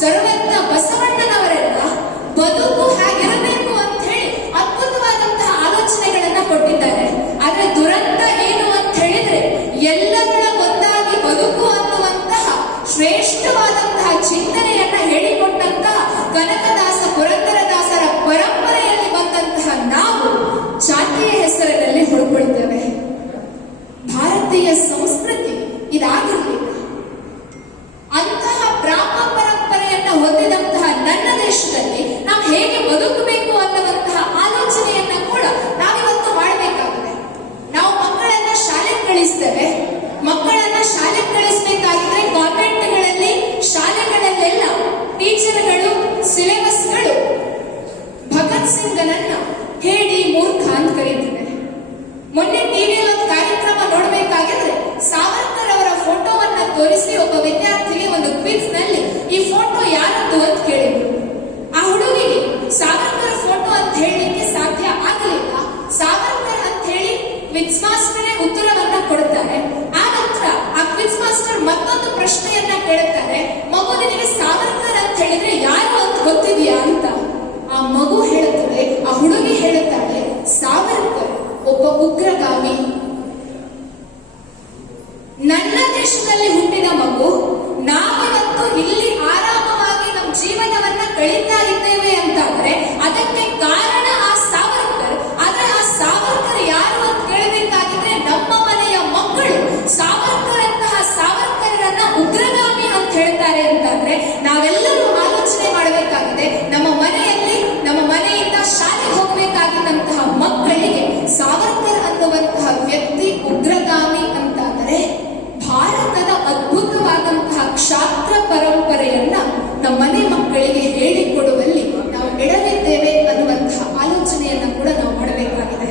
ಸರ್ವಜ್ಞ ಬಸವಣ್ಣನವರೆಲ್ಲ ಬದುಕು ಹೇಗಿರಬೇಕು ಅಂತ ಹೇಳಿ ಅದ್ಭುತವಾದಂತಹ ಆಲೋಚನೆಗಳನ್ನ ಕೊಟ್ಟಿದ್ದಾರೆ. ಆದ್ರೆ ದುರಂತ ಏನು ಅಂತ ಹೇಳಿದ್ರೆ ಎಲ್ಲರ ಒಂದಾಗಿ ಬದುಕು ಅನ್ನುವಂತಹ ಶ್ರೇಷ್ಠವಾದಂತಹ ಚಿಂತನೆಯನ್ನ ಹೇಳಿಕೊಟ್ಟಂತಹ ಕನಕದಾಸ, ಪುರಂದರದಾಸರ ಪರಂಪರೆಯಲ್ಲಿ ಬಂದಂತಹ ನಾವು ಜಾತಿಯ ಹೆಸರಿನಲ್ಲಿ ಹುಡುಕೊಳ್ತೇವೆ. ಭಾರತೀಯ ಸಂಸ್ಕೃತಿ ಇದಾಗಿರಲಿಲ್ಲ. ಅಂತಹ ಬ್ರಾಹ್ಮ ಪರಂಪರೆಯನ್ನ ಹೊಂದಿದಂತಹ ನನ್ನ ದೇಶದಲ್ಲಿ ನಾವು ಹೇಗೆ ಬದುಕಬೇಕು ಅನ್ನುವಂತಹ ಆಲೋಚನೆಯನ್ನ ಕೂಡ ನಾವಿವತ್ತು ಮಾಡಬೇಕಾಗಿದೆ. ನಾವು ಮಕ್ಕಳನ್ನ ಶಾಲೆಗೆ ಕಳಿಸ್ತೇವೆ. ಮಕ್ಕಳನ್ನ ಶಾಲೆಗೆ ಕಳಿಸಬೇಕಾಗಿದ್ರೆ ಕಾನ್ವೆಂಟ್ಗಳಲ್ಲಿ, ಶಾಲೆಗಳಲ್ಲೆಲ್ಲ ಟೀಚರ್ಗಳು, ಸಿಲೆಬಸ್ಗಳು ಭಗತ್ ಸಿಂಗ್ನನ್ನ ಹೇಳಿ ಮೂರ್ಖ ಅಂತ ಕರೀತಾರೆ. ಮೊನ್ನೆ ಟಿವಿಯಲ್ಲಿ ಒಂದು ಕಾರ್ಯಕ್ರಮ ನೋಡಬೇಕಾಗಿದ್ರೆ ಸಾವರ್ಕರ್ ಅವರ ಫೋಟೋವನ್ನ ತೋರಿಸಿ ಒಬ್ಬ ವಿದ್ಯಾರ್ಥಿಗೆ ಒಂದು ಕ್ವಿಜ್ ನಲ್ಲಿ ಈ ಫೋಟೋ ಯಾರದ್ದು ಅಂತ ಕೇಳಿದ್ರು. ಆ ಹುಡುಗಿಗೆ ಸಾವರ್ಕರ್ ಫೋಟೋ ಅಂತ ಹೇಳಲಿಕ್ಕೆ ಸಾಧ್ಯ ಆಗಲಿಲ್ಲ. ಸಾವರ್ಕರ್ ಅಂತ ಹೇಳಿ ಕ್ವಿಜ್ ಮಾಸ್ಟರೇ ಉತ್ತರವನ್ನ ಕೊಡುತ್ತಾರೆ. ಆ ನಂತರ ಆ ಕ್ವಿಜ್ ಮಾಸ್ಟರ್ ಮತ್ತೊಂದು ಪ್ರಶ್ನೆಯನ್ನ ಕೇಳುತ್ತಾರೆ, ಮಗು ನಿನಗೆ ಸಾವರ್ಕರ್ ಅಂತ ಹೇಳಿದ್ರೆ ಯಾರು ಅಂತ ಗೊತ್ತಿದೆಯಾ ಅಂತ. ಆ ಮಗು ಹೇಳುತ್ತದೆ, ಆ ಹುಡುಗಿ ಹೇಳುತ್ತಾಳೆ, ಸಾವರ್ಕರ್ ಒಬ್ಬ ಉಗ್ರಗಾಮಿ. ನನ್ನ ದೇಶದಲ್ಲಿ ಹುಟ್ಟಿದ ಮಗು, ನಾವಿವತ್ತು ಇಲ್ಲಿ ಆರಾಮವಾಗಿ ನಮ್ಮ ಜೀವನವನ್ನ ಕಳೀತಾ ಇದ್ದೇವೆ ಅಂತಾದ್ರೆ ಅದಕ್ಕೆ ಕಾರಣ ಆ ಸಾವರ್ಕರ್. ಆದ್ರೆ ಆ ಸಾವರ್ಕರ್ ಯಾರು ಅಂತ ಕೇಳಬೇಕಾಗಿದ್ರೆ ನಮ್ಮ ಮನೆಯ ಮಕ್ಕಳು ಸಾವರ್ಕರ್ ಅಂತಹ ಸಾವರ್ಕರನ್ನ ಉಗ್ರಗಾಮಿ ಅಂತ ಹೇಳ್ತಾರೆ ಅಂತಾದ್ರೆ ನಾವೆಲ್ಲರೂ ಆಲೋಚನೆ ಮಾಡಬೇಕಾಗಿದೆ. ನಮ್ಮ ಮನೆಯಲ್ಲಿ, ನಮ್ಮ ಮನೆಯಿಂದ ಶಾಲೆಗೆ ಹೋಗಬೇಕಾಗಿದ್ದಂತಹ ಮಕ್ಕಳಿಗೆ ಸಾವರ್ಕರ್ ಅನ್ನುವಂತಹ ವ್ಯಕ್ತಿ ಉಗ್ರಗಾಮಿ ಅಂತಾದರೆ ಭಾರತದ ಅದ್ಭುತವಾದಂತಹ ಕ್ಷಾತ್ರ ಪರಂಪರೆಯನ್ನ ನಮ್ಮ ಮನೆ ಮಕ್ಕಳಿಗೆ ಹೇಳಿಕೊಡುವಲ್ಲಿ ನಾವು ಎಡವಿದ್ದೇವೆ ಅನ್ನುವಂತಹ ಆಲೋಚನೆಯನ್ನ ಕೂಡ ನಾವು ಮಾಡಬೇಕಾಗಿದೆ.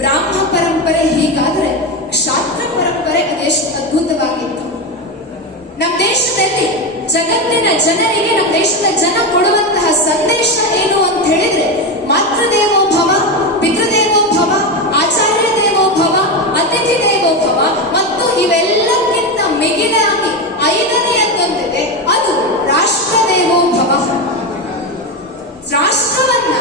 ಬ್ರಾಹ್ಮ ಪರಂಪರೆ ಹೀಗಾದ್ರೆ ಕ್ಷಾತ್ರ ಪರಂಪರೆ ಅದೆಷ್ಟು ಅದ್ಭುತವಾಗಿತ್ತು. ನಮ್ಮ ದೇಶದಲ್ಲಿ ಜಗತ್ತಿನ ಜನರಿಗೆ, ನಮ್ಮ ದೇಶದ ಜನ ಕೊಡುವಂತಹ ಸಂದೇಶ ಏನು ಅಂತ ಹೇಳಿದ್ರೆ ಮಾತೃದೇವೋ ಭವ, ಪಿತೃದೇವೋ ಭವ, ಆಚಾರ್ಯ ದೇವೋ ಭವ, ಅತಿಥಿ ದೇವೋ ಭವ ಮತ್ತು ಇವೆಲ್ಲಕ್ಕಿಂತ ಮಿಗಿಲಾಗಿ 5ನೇಯದೊಂದಿದೆ, ಅದು ರಾಷ್ಟ್ರ ದೇವೋ ಭವ. ರಾಷ್ಟ್ರವನ್ನ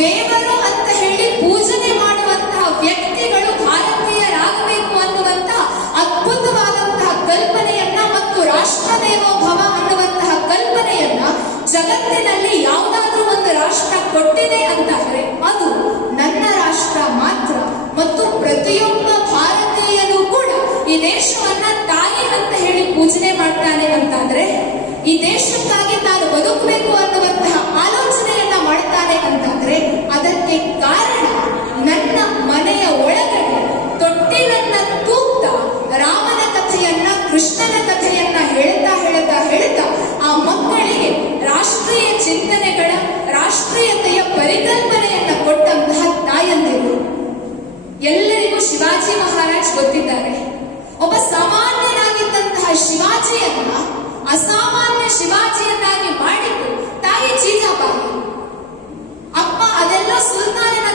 ದೇವರು ಅಂತ ಹೇಳಿ ಪೂಜನೆ ಮಾಡುವಂತಹ ವ್ಯಕ್ತಿಗಳು ಭಾರತೀಯರಾಗಬೇಕು ಅನ್ನುವಂತಹ ಅದ್ಭುತವಾದಂತಹ ಕಲ್ಪನೆಯನ್ನ ಮತ್ತು ರಾಷ್ಟ್ರ ದೇವೋ ಭವ ಅನ್ನುವಂತಹ ಕಲ್ಪನೆಯನ್ನ ಜಗತ್ತಿನಲ್ಲಿ ಯಾವುದಾದ್ರೂ ಒಂದು ರಾಷ್ಟ್ರ ಕೊಟ್ಟಿದೆ ಅಂತಾದ್ರೆ ಅದು ನನ್ನ ರಾಷ್ಟ್ರ ಮಾತ್ರ. ಮತ್ತು ಪ್ರತಿಯೊಬ್ಬ ಭಾರತೀಯನೂ ಕೂಡ ಈ ದೇಶವನ್ನ ತಾಯಿ ಅಂತ ಹೇಳಿ ಪೂಜನೆ ಮಾಡ್ತಾನೆ ಅಂತಾದ್ರೆ, ಈ ದೇಶಕ್ಕಾಗಿ ತಾನು ಬದುಕಬೇಕು ಅನ್ನುವಂತಹ ಆಲೋಚನೆಯನ್ನ ಮಾಡ್ತಾನೆ ಅಂತಾದ್ರೆ ಅದಕ್ಕೆ ಕಾರಣ ನನ್ನ ಮನೆಯ ಒಳಗಡೆ ತೊಟ್ಟಿಲನ್ನ ತೂಗ್ತಾ ರಾಮನ ಕಥೆಯನ್ನ, ಕೃಷ್ಣನ ಕಥೆಯನ್ನ ಹೇಳ್ತಾ ಹೇಳ್ತಾ ಹೇಳ್ತಾ ಆ ಮಕ್ಕಳಿಗೆ ರಾಷ್ಟ್ರೀಯ ಚಿಂತನೆಗಳ, ರಾಷ್ಟ್ರೀಯತೆಯ ಪರಿಕಲ್ಪನೆಯನ್ನ ಕೊಟ್ಟಂತಹ ತಾಯಂದಿರು. ಎಲ್ಲರಿಗೂ ಶಿವಾಜಿ ಮಹಾರಾಜ್ ಗೊತ್ತಿದ್ದಾರೆ. ಒಬ್ಬ ಸಾಮಾನ್ಯನಾಗಿದ್ದಂತಹ ಶಿವಾಜಿಯನ್ನ ಅಸಾಮಾನ್ಯ ಶಿವಾಜಿಯನ್ನಾಗಿ ಮಾಡಿದ್ದು ತಾಯಿ ಜೀಜಾಬಾಯಿ. ಅಪ್ಪ ಅದೆಲ್ಲ ಸುಲ್ತಾನನ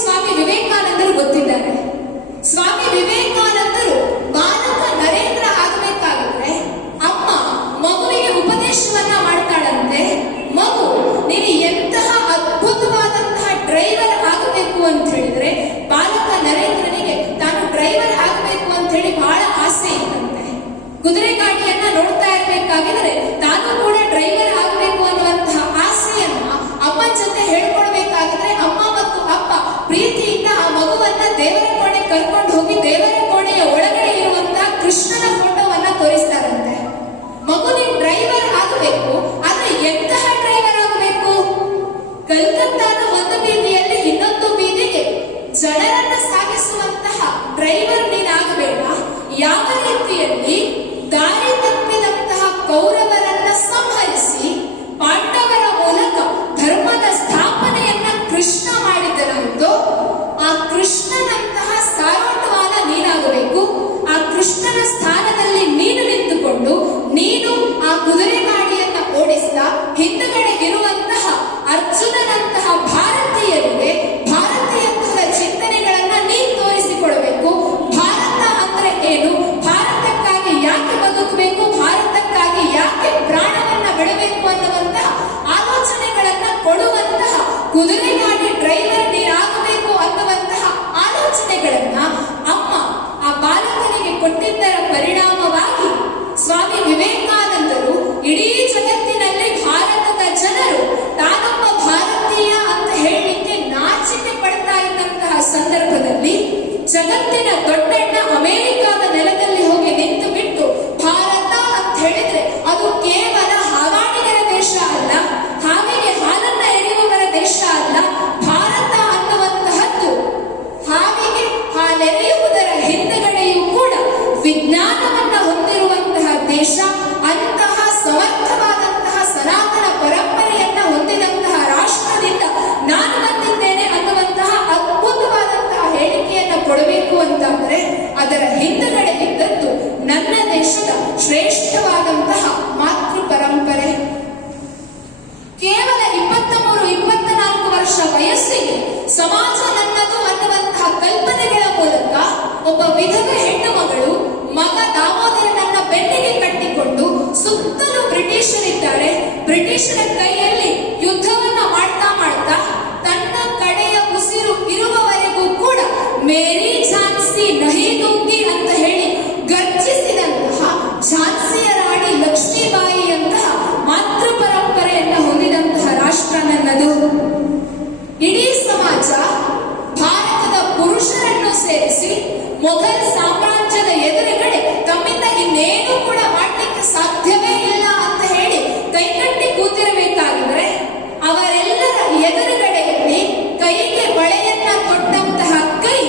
ಸ್ವಾಮಿ ವಿವೇಕಾನಂದರು ಗೊತ್ತಿದ್ದಾರೆ. ಸ್ವಾಮಿ ವಿವೇಕಾನಂದರು ಬಾಲಕ ನರೇಂದ್ರ ಆಗಬೇಕಾಗಿದ್ರೆ ಅಮ್ಮ ಮಗುವಿಗೆ ಉಪದೇಶವನ್ನ ಮಾಡ್ತಾಳಂತೆ. ಮಗು, ನೀನು ಎಂತಹ ಅದ್ಭುತವಾದಂತಹ ಡ್ರೈವರ್ ಆಗಬೇಕು ಅಂತ ಹೇಳಿದ್ರೆ ಬಾಲಕ ನರೇಂದ್ರನಿಗೆ ತಾನು ಡ್ರೈವರ್ ಆಗಬೇಕು ಅಂತ ಹೇಳಿ ಬಹಳ ಆಸೆ ಇತ್ತಂತೆ. ಕುದುರೆ ಗಾಡಿಯನ್ನ ನೋಡ್ತಾ ಇರ್ಬೇಕಾಗಿದ್ರೆ ತಾನು ಕೂಡ ಡ್ರೈವರ್ ಆಗಬೇಕು ಅನ್ನುವಂತಹ ಆಸೆಯನ್ನ ಅಮ್ಮನ ಜೊತೆ ಹೇಳ್ಕೊಳ್ಬೇಕಾಗಿದ್ರೆ ಅಮ್ಮ ಮತ್ತು ಅಪ್ಪ ಪ್ರೀತಿಯಿಂದ ಆ ಮಗುವನ್ನ ದೇವರ ಕೋಣೆ ಕರ್ಕೊಂಡು ಹೋಗಿ ದೇವರ ಕೋಣೆಯ ಒಳಗಡೆ ಇರುವಂತಹ ಕೃಷ್ಣನ ಫೋಟೋವನ್ನ ತೋರಿಸ್ತಾರಂತೆ. ಮಗು, ನೀನ್ ಡ್ರೈವರ್ ಆಗಬೇಕು, ಆದ್ರೆ ಎಂತಹ ಡ್ರೈವರ್ ಆಗಬೇಕು? ಕಲ್ಕತ್ತಾದ ಒಂದು ಬೀದಿಯಲ್ಲಿ ಇನ್ನೊಂದು ಬೀದಿಗೆ ಜನರನ್ನ ಸಾಗಿಸುವಂತಹ ಡ್ರೈವರ್ ನೀನಾಗಬೇಡ. ಯಾವ ರೀತಿಯಲ್ಲಿ ದಾರಿ ತಪ್ಪಿದಂತಹ ಕೌರವರನ್ನ ಸಂಹರಿಸಿ ಪಾಂಡವರ ಮೂಲಕ ಧರ್ಮದ ಸ್ಥಾಪನೆಯನ್ನ ಕೃಷ್ಣ ಮಾಡಿದನಾಯ್ತೋ ಆ ಕೃಷ್ಣನಂತಹ ಸಾರೋಟವಾದ ನೀನಾಗಬೇಕು. ಆ ಕೃಷ್ಣನ ಸ್ಥಾನದಲ್ಲಿ ನೀನು ನಿಂತುಕೊಂಡು ನೀನು ಆ ಕುದುರೆ ಗಾಡಿಯನ್ನ ಓಡಿಸ್ತಾ ಹಿಂದುಗಡೆ ಇರುವಂತಹ ಅರ್ಜುನನಂತಹ ಭಾರತೀಯರಿಗೆ ಭಾರತೀಯತ್ವದ ಚಿಂತನೆಗಳನ್ನ ನೀನು ತೋರಿಸಿಕೊಡಬೇಕು. ಭಾರತ ಅಂದ್ರೆ ಏನು, ಭಾರತಕ್ಕಾಗಿ ಯಾಕೆ ಬದುಕಬೇಕು, ಭಾರತಕ್ಕಾಗಿ ಯಾಕೆ ಪ್ರಾಣವನ್ನ ಬಿಡಬೇಕು ಅನ್ನುವಂತಹ ಆಲೋಚನೆಗಳನ್ನ ಕೊಡುವಂತಹ ಕುದುರೆ ಗಾಡಿ ಡ್ರೈವರ್ ನೀನಾಗಬೇಕು ಅನ್ನುವಂತಹ ಆಲೋಚನೆಗಳನ್ನ ಅಮ್ಮ ಆ ಬಾಲಕನಿಗೆ ಕೊಟ್ಟಿದ್ದರ ಪರಿಣಾಮವಾಗಿ ಸ್ವಾಮಿ ವಿವೇಕಾನಂದರು ಇಡೀ ಜಗತ್ತಿನಲ್ಲಿ ಭಾರತದ ಜನರು ತಾನೊಬ್ಬ ಭಾರತೀಯ ಅಂತ ಹೇಳಲಿಕ್ಕೆ ನಾಚಿಕೆ ಪಡ್ತಾ ಇದ್ದಂತಹ ಸಂದರ್ಭದಲ್ಲಿ ಜಗತ್ತಿನ ದೊಡ್ಡಣ್ಣ ಅಮೆರಿಕಾದ ನೆಲದಲ್ಲಿ ಹೋಗಿ ನಿಂತು ಬಿಟ್ಟು ಭಾರತ ಅಂತ ಹೇಳಿದ್ರೆ ಅದು ಕೇವಲ ಹಾವಾಡಿಗರ ದೇಶ ಅಲ್ಲ, ಹಾವಿಗೆ ಹಾಲನ್ನ ಎರೆಯುವವರ ದೇಶ ಅಲ್ಲ. ಭಾರತ ಅನ್ನುವಂತಹದ್ದು ಹಾವಿಗೆ ಹಾಲೆರೆಯುವುದರ ಹಿಂದಗಡೆಯೂ ಕೂಡ ವಿಜ್ಞಾನವನ್ನ ಹೊಂದಿರುವಂತಹ ದೇಶ. ಅಂತಹ ಸಮರ್ಥವಾದಂತಹ ಸನಾತನ ಪರಂಪರೆಯನ್ನ ಹೊಂದಿದಂತಹ ರಾಷ್ಟ್ರದಿಂದ ನಾನು ಬಂದಿದ್ದೇನೆ ಅನ್ನುವಂತಹ ಅದ್ಭುತವಾದಂತಹ ಹೇಳಿಕೆಯನ್ನ ಕೊಡಬೇಕು ಅಂತಾದ್ರೆ ಅದರ ಹಿಂದಗಡೆ ಇದ್ದದ್ದು ನನ್ನ ದೇಶದ ಶ್ರೇಷ್ಠವಾದಂತಹ ಮಾತೃ ಪರಂಪರೆ. ಕೇವಲ 23-24 ವರ್ಷ ವಯಸ್ಸಿಗೆ ಸಮಾಜ ನನ್ನದು ಅನ್ನುವಂತಹ ಕಲ್ಪನೆಗಳ ಮೂಲಕ ಒಬ್ಬ ವಿಧವೆ ಹೆಣ್ಣು ಮಗಳು ಮಗ ದಾಮೋದರನನ್ನ ಬೆನ್ನಿಗೆ ಕಟ್ಟಿಕೊಂಡು ಸುತ್ತಲೂ ಬ್ರಿಟಿಷರಿದ್ದಾರೆ. ಬ್ರಿಟಿಷರ ಕೈಯಲ್ಲಿ ಯುದ್ಧವನ್ನ ಮಾಡ್ತಾ ಮಾಡ್ತಾ ತನ್ನ ಕಡೆಯ ಉಸಿರು ಇರುವವರೆಗೂ ಕೂಡ ಮೇರಿ ಝಾನ್ಸಿ ನಹಿ ದೂಂಗಿ ಅಂತ ಹೇಳಿ ಗರ್ಜಿಸಿದಂತಹ ಝಾನ್ಸಿಯ ರಾಣಿ ಲಕ್ಷ್ಮೀಬಾಯಿಯಂತಹ ಮಾತೃ ಪರಂಪರೆಯನ್ನ ಹೊಂದಿದಂತಹ ರಾಷ್ಟ್ರ ನನ್ನದು. ಇಡೀ ಸಮಾಜ ಭಾರತದ ಪುರುಷರನ್ನು ಸೇರಿಸಿ ಮೊಘಲ್ ಸಾಮ್ರಾಜ್ಯದ ಎದುರುಗಡೆ ತಮ್ಮಿಂದ ಇನ್ನೇನು ಕೂಡ ಮಾಡಲಿಕ್ಕೆ ಸಾಧ್ಯವೇ ಇಲ್ಲ ಅಂತ ಹೇಳಿ ಕೈಕಟ್ಟಿ ಕೂತಿರಬೇಕಾಗಿದ್ರೆ ಅವರೆಲ್ಲರ ಎದುರುಗಡೆಯಲ್ಲಿ ಕೈಗೆ ಬಳೆಯನ್ನ ತೊಟ್ಟಂತಹ ಕೈ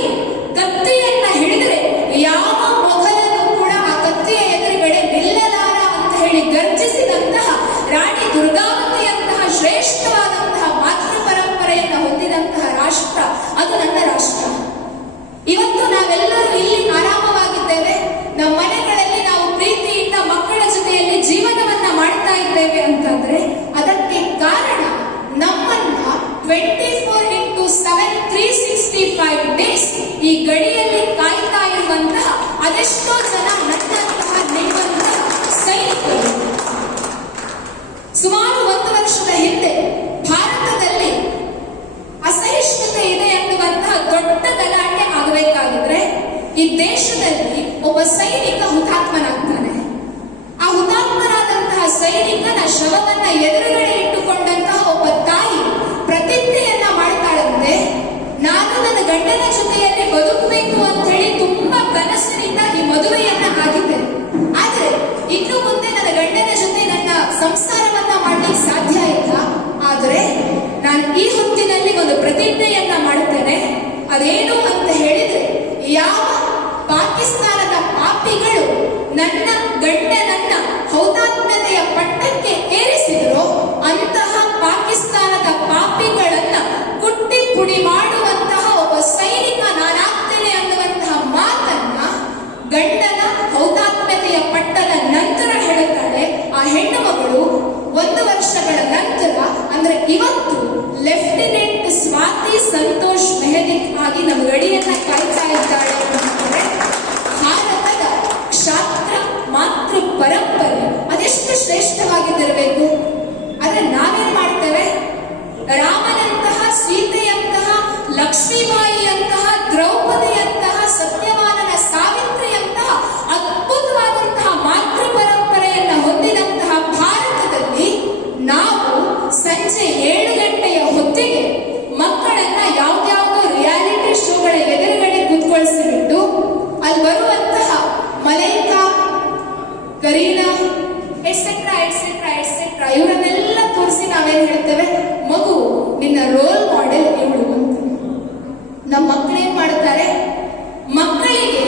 ಕತ್ತಿಯನ್ನ ಹಿಡಿದರೆ ಯಾವ ಮೊಘಲನು ಕೂಡ ಆ ಕತ್ತಿಯ ಎದುರುಗಡೆ ನಿಲ್ಲಲಾರ ಅಂತ ಹೇಳಿ ಗರ್ಜಿಸಿದಂತಹ ರಾಣಿ ದುರ್ಗಾವತಿಯಂತಹ ಶ್ರೇಷ್ಠವಾದಂತಹ ಮಾತೃ ಪರಂಪರೆಯನ್ನ ಹೊಂದಿದಂತಹ ರಾಷ್ಟ್ರ ಅದು ನನ್ನ ರಾಷ್ಟ್ರ. ಇವತ್ತು ನಾವೆಲ್ಲರೂ ಇಲ್ಲಿ ಆರಾಮವಾಗಿದ್ದೇವೆ. ನಮ್ಮ ಮನೆಗಳಲ್ಲಿ ನಾವು ಪ್ರೀತಿಯಿಂದ ಮಕ್ಕಳ ಜೊತೆಯಲ್ಲಿ ಜೀವನವನ್ನ ಮಾಡ್ತಾ ಇದ್ದೇವೆ ಅಂತಂದ್ರೆ ಅದಕ್ಕೆ ಕಾರಣ ನಮ್ಮನ್ನ 24/7 365 ಡೇಸ್ ಈ ಗಡಿಯಲ್ಲಿ ಕಾಯ್ತಾ ಇರುವಂತಹ ಅದೆಷ್ಟೋ ಜನ ನನ್ನಂತಹ ನಿಮ್ಮಂತಹ ಸೈನಿಕರು. ಸುಮಾರು 1 ವರ್ಷದ ಹಿಂದೆ ಭಾರತದಲ್ಲಿ ಅಸಹಿಷ್ಣುತೆ ಇದೆ ಅನ್ನುವಂತಹ ದೊಡ್ಡ ಗಲಾಟೆ ಆಗಬೇಕಾಗಿದ್ರೆ ಈ ದೇಶದಲ್ಲಿ ಒಬ್ಬ ಸೈನಿಕ ಹುತಾತ್ಮನಾಗ್ತಾನೆ. ಆ ಹುತಾತ್ಮನಾದಂತಹ ಸೈನಿಕನ ಶವವನ್ನ ಎದುರುಗಡೆ ಇಟ್ಟುಕೊಂಡಂತಹ ಒಬ್ಬ ತಾಯಿ ಪ್ರತಿಜ್ಞೆಯನ್ನ ಮಾಡ್ತಾಳಂತೆ, ನಾನು ನನ್ನ ಗಂಡನ ಜೊತೆಯಲ್ಲಿ ಬದುಕಬೇಕು ಅಂತ ಹೇಳಿ ತುಂಬಾ ಕನಸಿನಿಂದ ಈ ಮದುವೆಯನ್ನ ಆಗಿದ್ದೆ. ಆದ್ರೆ ಇನ್ನು ಮುಂದೆ ನನ್ನ ಗಂಡನ ಜೊತೆ ನನ್ನ ಸಂಸಾರವನ್ನ ಮಾಡ್ಲಿಕ್ಕೆ ಸಾಧ್ಯ ಇಲ್ಲ. ಆದ್ರೆ ನಾನು ಈ ಹೊತ್ತಿನಲ್ಲಿ ಒಂದು ಪ್ರತಿಜ್ಞೆಯನ್ನ ಮಾಡುತ್ತೇನೆ. ಅದೇನು ಅಂತ ಹೇಳಿದ್ರೆ, ಯಾವ ಪಾಕಿಸ್ತಾನದ ಪಾಪಿಗಳು ನನ್ನ ಗಂಡನನ್ನ ಹೌತಾತ್ಮ್ಯತೆಯ ಪಟ್ಟಕ್ಕೆ ಏರಿಸಿದರೋ ಅಂತಹ ಪಾಕಿಸ್ತಾನದ ಪಾಪಿಗಳನ್ನ ಕುಟ್ಟಿ ಪುಡಿ ಮಾಡುವಂತಹ ಒಬ್ಬ ಸೈನಿಕ ನಾನಾಗ್ತೇನೆ ಅನ್ನುವಂತಹ ಮಾತನ್ನ ಗಂಡನ ಹೌತಾತ್ಮ್ಯತೆಯ ಪಟ್ಟದ ನಂತರ ಹೇಳುತ್ತಾಳೆ. ಆ ಹೆಣ್ಣು ಮಗಳು 1 ವರ್ಷಗಳ ನಂತರ ಅಂದ್ರೆ ಇವತ್ತು ಲೆಫ್ಟಿನೆಂಟ್ ಸ್ವಾತಿ ಸಂತೋಷ್ ಮೆಹದಿ ಆಗಿ ನಮ್ಮ ಗಡಿಯನ್ನ ಕಾಯ್ತಾ ಇದ್ದಾಳೆ ಅಂತಂದ್ರೆ ಭಾರತದ ಕ್ಷಾತ್ರ ಮಾತೃ ಪರಂಪರೆ ಅದೆಷ್ಟು ಶ್ರೇಷ್ಠವಾಗಿದ್ದಿರಬೇಕು. ಆದ್ರೆ ನಾವೇನ್ ಮಾಡ್ತೇವೆ, ರಾಮನಂತಹ, ಸೀತೆಯಂತಹ, ಲಕ್ಷ್ಮೀಬಾಯಿಯಂತಹ, ದ್ರೌಪದಿಯಂತಹ, ಸತ್ಯವಾನನ ಸಾವಿತ್ರಿಯಂತಹ ಅದ್ಭುತವಾದಂತಹ ಮಾತೃ ಪರಂಪರೆಯನ್ನ ಹೊಂದಿದಂತಹ ಭಾರತದಲ್ಲಿ ನಾವು ಸಂಜೆ 7 ಗಂಟೆಯ ಹೊತ್ತಿಗೆ ಮಕ್ಕಳನ್ನ ಯಾವ್ದಾವುದೋ ರಿಯಾಲಿಟಿ ಶೋಗಳ ಎದುರುಗಡೆ ಕೂತ್ಕೊಳಿಸಿಬಿಟ್ಟು ಅಲ್ಲಿ ಬರುವಂತಹ Malaika, Kareena etcetera etcetera etcetera ಇವರನ್ನೆಲ್ಲ ತೋರಿಸಿ ನಾವೇನ್ ಹೇಳ್ತೇವೆ, ಮಗು ನಿನ್ನ ರೋಲ್ ಮಾಡೆಲ್ ಇವಳು ಅಂತ. ನಮ್ಮ ಮಕ್ಕಳೇನ್ ಮಾಡ್ತಾರೆ, ಮಕ್ಕಳಿಗೆ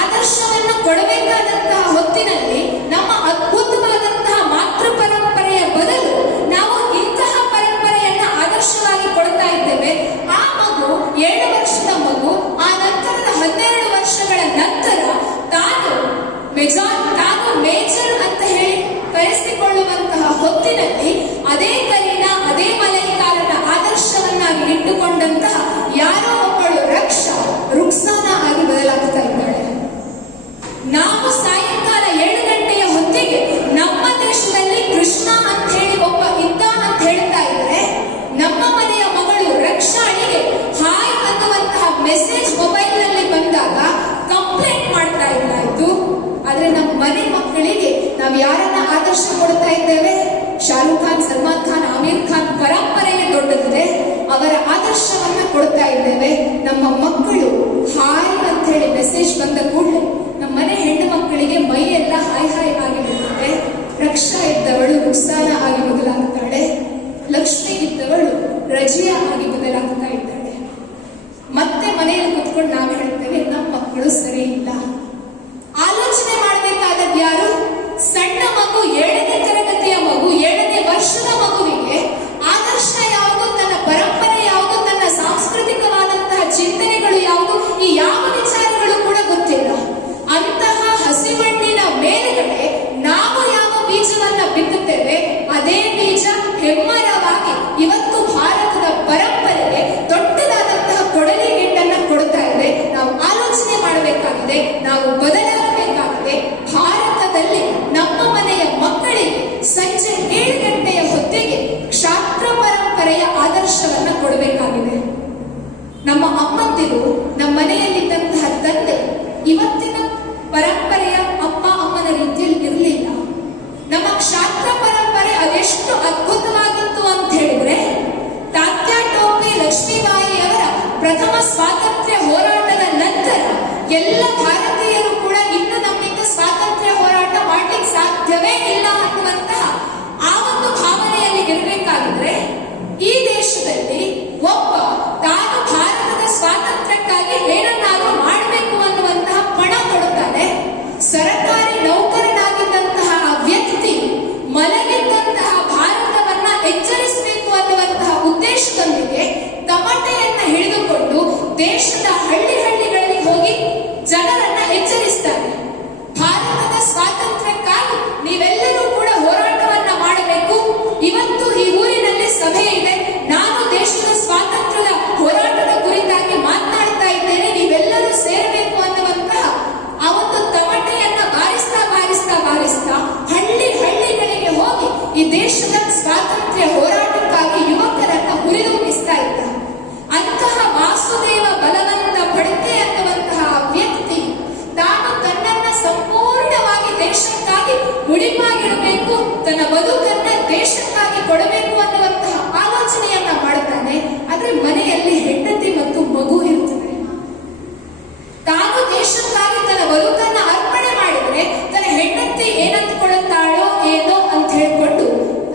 ಆದರ್ಶವನ್ನ ಕೊಡಬೇಕಾದಂತಹ ಹೊತ್ತಿನಲ್ಲಿ ನಮ್ಮ ಅದ್ಭುತವಾದಂತಹ ಮಾತೃ ಪರಂಪರೆಯ ಬದಲು ನಾವು ಇಂತಹ ಪರಂಪರೆಯನ್ನ ಆದರ್ಶವಾಗಿ ಕೊಡ್ತಾ ಇದ್ದೇವೆ. ಆ ಮಗು 7 ವರ್ಷದ ಮಗು ಆ ನಂತರದ 12 ವರ್ಷಗಳ ನಂತರ ತಾನು ಮೇಜರ್ ಅಂತ ಹೇಳಿ ಕರೆಸಿಕೊಳ್ಳುವಂತಹ ಹೊತ್ತಿನಲ್ಲಿ ಅದೇ ಕರೀನಾ, ಅದೇ ಮಲೈಕಾರನ ಆದರ್ಶವನ್ನಾಗಿ ಇಟ್ಟುಕೊಂಡಂತಹ ಯಾರೋ ಒಬ್ಬಳು ರುಕ್ಸಾನ ಆಗಿ ಬದಲಾಗ್ತಾ ಇದ್ದಾಳೆ. ನಾವು ಸಾಯಂಕಾಲ 7 ಗಂಟೆಯ ಹೊತ್ತಿಗೆ ನಮ್ಮ ದೇಶದಲ್ಲಿ ಕೃಷ್ಣ ಅಂತ ಹೇಳಿ ಒಬ್ಬ ಇದ್ದ ಅಂತ ಹೇಳ್ತಾ ಇದ್ರೆ, ನಮ್ಮ ಮನೆಯ ಮಗಳು ರಕ್ಷಾಳಿಗೆ ಹಾಯ್ ಅನ್ನುವಂತಹ ಮೆಸೇಜ್ ಮೊಬೈಲ್ ನಲ್ಲಿ ಬಂದಾಗ ಕಂಪ್ಲೇಂಟ್ ಮಾಡ್ತಾ ಇದ್ದಾಯ್ತು. ಆದ್ರೆ ನಮ್ಮ ಮನೆ ಮಕ್ಕಳಿಗೆ ನಾವು ಯಾರನ್ನ ಆದರ್ಶ ಕೊಡ್ತಾ ಇದ್ದೇವೆ, ಶಾರುಖ್ ಖಾನ್, ಸಲ್ಮಾನ್ ಖಾನ್, ಆಮೀರ್ ಖಾನ್ ಪರಂಪರೆಗೆ ದೊಡ್ಡದಿದೆ, ಅವರ ಆದರ್ಶವನ್ನ ಕೊಡ್ತಾ ಇದ್ದೇವೆ. ನಮ್ಮ ಮಕ್ಕಳು ಹಾಯ್ ಅಂತ ಹೇಳಿ ಮೆಸೇಜ್ ಬಂದ ಕೂಡಲೇ ನಮ್ಮ ಮನೆ ಹೆಣ್ಣು ಮಕ್ಕಳಿಗೆ ಮೈ ಎಲ್ಲ ಹಾಯ್ ಹಾಯ್ ಆಗಿ ಬಿಡುತ್ತೆ. ರಕ್ಷಾ ಇದ್ದವಳು ರುಕ್ಸಾನ ಆಗಿ ಬದಲಾಗ್ತಾಳೆ, ಲಕ್ಷ್ಮಿ ಇದ್ದವಳು ರಜಿಯಾ ಆಗಿ ಬದಲಾಗ್ತಾ ಇದ್ದಾಳೆ. ಮತ್ತೆ ಮನೆಯಲ್ಲಿ ಕುತ್ಕೊಂಡು ನಾವು ಹೇಳ್ತೇವೆ ನಮ್ಮ ಮಕ್ಕಳು ಸರಿ ಇಲ್ಲ. ಆಲೋಚನೆ ಮಾಡಬೇಕಾದದ್ದು ಯಾರು? ಸಣ್ಣ ಮಗು, 7ನೇ ತರಗತಿಯ ಮಗು, 7ನೇ ವರ್ಷದ ಮಗುವಿಗೆ ಆದರ್ಶ ಯಾವುದು, ತನ್ನ ಪರಂಪರೆ ಯಾವುದು, ತನ್ನ ಸಾಂಸ್ಕೃತಿಕವಾದಂತಹ ಚಿಂತನೆಗಳು ಯಾವುದು, ಈ ಯಾವ ವಿಚಾರಗಳು ಕೂಡ ಗೊತ್ತಿಲ್ಲ. ಅಂತಹ ಹಸಿಮಣ್ಣಿನ ಮೇಲುಗಡೆ ನಾವು ಯಾವ ಬೀಜವನ್ನ ಬಿತ್ತುತ್ತೇವೆ ಅದೇ ಬೀಜ ಹೆಮ್ಮರವಾಗಿ ಇವತ್ತು ಭಾರತದ ಪರಂಪರೆಗೆ ದೊಡ್ಡದಾದಂತಹ ಕೊಡಲಿ ಗಿಟ್ಟನ್ನ ಕೊಡ್ತಾ ಇದೆ. ನಾವು ಆಲೋಚನೆ ಮಾಡಬೇಕಾಗಿದೆ, ನಾವು ಬದಲಾಗಬೇಕಾಗಿದೆ. ಭಾರತದಲ್ಲಿ ನಮ್ಮ ಮನೆಯ ಮಕ್ಕಳಿಗೆ ಸಂಜೆ 7 ಗಂಟೆಯ ಹೊತ್ತಿಗೆ ಕ್ಷಾತ್ರ ಪರಂಪರೆಯ ಆದರ್ಶವನ್ನ ಕೊಡಬೇಕಾಗಿದೆ. ನಮ್ಮ ಅಮ್ಮಂದಿರು, ನಮ್ಮ ಮನೆಯಲ್ಲಿದ್ದಂತಹ ತಂದೆ ಇವತ್ತಿನ ಪರಂಪರೆಯ ಅಪ್ಪ ಅಮ್ಮನ ರೀತಿಯಲ್ಲಿ ಇರಲಿಲ್ಲ. ನಮ್ಮ ಕ್ಷಾತ್ರ ಪರಂಪರೆ ಅದೆಷ್ಟು ಅದ್ಭುತವಾಗಿತ್ತು ಅಂತ ಹೇಳಿದ್ರೆ, ತಾತ್ಯಾ ಟೋಪೆ ಲಕ್ಷ್ಮೀಬಾಯಿಯವರ ಪ್ರಥಮ ಸ್ವಾತಂತ್ರ್ಯ ಹೋರಾಟದ ನಂತರ ಎಲ್ಲ ಭಾರತೀಯರು ಕೂಡ ಇನ್ನು ನಮ್ಮಿಂದ ಸ್ವಾತಂತ್ರ್ಯ ಹೋರಾಟ ಮಾಡ್ಲಿಕ್ಕೆ ಸಾಧ್ಯವೇ ಇಲ್ಲ ಅನ್ನುವಂತಹ ಆ ಒಂದು ಭಾವನೆಯಲ್ಲಿ ಇರಬೇಕಾಗಿದ್ರೆ, ಈ ದೇಶದಲ್ಲಿ ಒಬ್ಬ ತಾನು ಭಾರತದ ಸ್ವಾತಂತ್ರ್ಯಕ್ಕಾಗಿ ಏನನ್ನಾದರೂ ಮಾಡಬೇಕು ಅನ್ನುವಂತಹ ಪಣ ತೊಡುತ್ತಾನೆ. ಸರಕಾರಿ ನೌಕರನಾಗಿದ್ದಂತಹ ಆ ವ್ಯಕ್ತಿ ಮಲಗಿದ್ದಂತಹ ಭಾರತವನ್ನ ಎಚ್ಚರಿಸಬೇಕು ಅನ್ನುವಂತಹ ಉದ್ದೇಶದೊಂದಿಗೆ ತಮಟೆಯನ್ನ ಹಿಡಿದುಕೊಂಡು ದೇಶದ ಹಳ್ಳಿಗಳಲ್ಲಿ ಹೋಗಿ ಜನರನ್ನ ಎಚ್ಚರಿಸ್ತಾರೆ. ಭಾರತದ ಸ್ವಾತಂತ್ರ್ಯಕ್ಕಾಗಿ ನೀವೆಲ್ಲರೂ ಕೂಡ ಹೋರಾಟವನ್ನ ಮಾಡಬೇಕು. ಇವತ್ತು ಈ ಊರಿನಲ್ಲಿ ಸಭೆ ಇದೆ, ನಾನು ದೇಶದ ಸ್ವಾತಂತ್ರ್ಯದ ಹೋರಾಟದ ಕುರಿತಾಗಿ ಮಾತನಾಡ್ತಾ ಇದ್ದೇನೆ, ನೀವೆಲ್ಲರೂ ಸೇರಬೇಕು ಅನ್ನುವಂತಹ ಆ ಒಂದು ತಮಟೆಯನ್ನ ಬಾರಿಸ್ತಾ ಬಾರಿಸ್ತಾ ಬಾರಿಸ್ತಾ ಹಳ್ಳಿಗಳಿಗೆ ಹೋಗಿ ಈ ದೇಶದ ಸ್ವಾತಂತ್ರ್ಯ ಹೋರಾಟಕ್ಕಾಗಿ ಯುವಕರನ್ನ ಹುರಿದುಂಬಿಸ್ತಾ ಇದ್ದ. ಅಂತಹ ವಾಸುದೇವ ಬಲವಂತ ಫಡ್ಕೆ ಅನ್ನುವಂತಹ ವ್ಯಕ್ತಿ ತಾನು ತನ್ನನ್ನ ಸಂಪೂರ್ಣವಾಗಿ ದೇಶಕ್ಕಾಗಿ ಮುಡಿಪಾಗಿಡಬೇಕು, ತನ್ನ ಬದುಕನ್ನ ದೇಶಕ್ಕಾಗಿ ಕೊಡಬೇಕು ಅನ್ನುವಂತಹ ಆಲೋಚನೆಯನ್ನ ಮಾಡ್ತಾನೆ. ಆದ್ರೆ ಮನೆಯಲ್ಲಿ ಹೆಂಡತಿ ಮತ್ತು ಮಗು ಇರ್ತದೆ. ತಾನು ದೇಶಕ್ಕಾಗಿ ತನ್ನ ಬದುಕನ್ನ ಅರ್ಪಣೆ ಮಾಡಿದ್ರೆ ತನ್ನ ಹೆಂಡತಿ ಏನಂತ್ಕೊಳ್ಳುತ್ತಾಳೋ ಏನೋ ಅಂತ ಹೇಳ್ಕೊಂಡು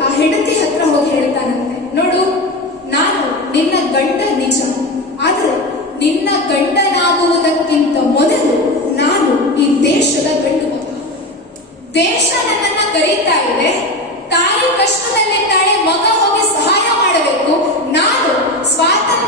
ಆ ಹೆಂಡತಿ ಹತ್ರ ಹೋಗಿ ಹೇಳ್ತಾನಂತೆ, ನೋಡು, ನಾನು ನಿನ್ನ ಗಂಡ ನಿಜ, ಆದ್ರೆ ನಿನ್ನ ಗಂಡನಾಗುವುದಕ್ಕಿಂತ ಮೊದಲು ನಾನು ಈ ದೇಶದ ಗಂಡು ಮಗ. ದೇಶ ನನ್ನನ್ನ ಕರೀತಾ ಇದೆ, ತಾಯಿ ಕಷ್ಟದಲ್ಲಿದ್ದಾಳೆ, ಮಗ ಹೋಗಿ ಸಹಾಯ ಮಾಡಬೇಕು. ನಾನು ಸ್ವಾತಂತ್ರ್ಯ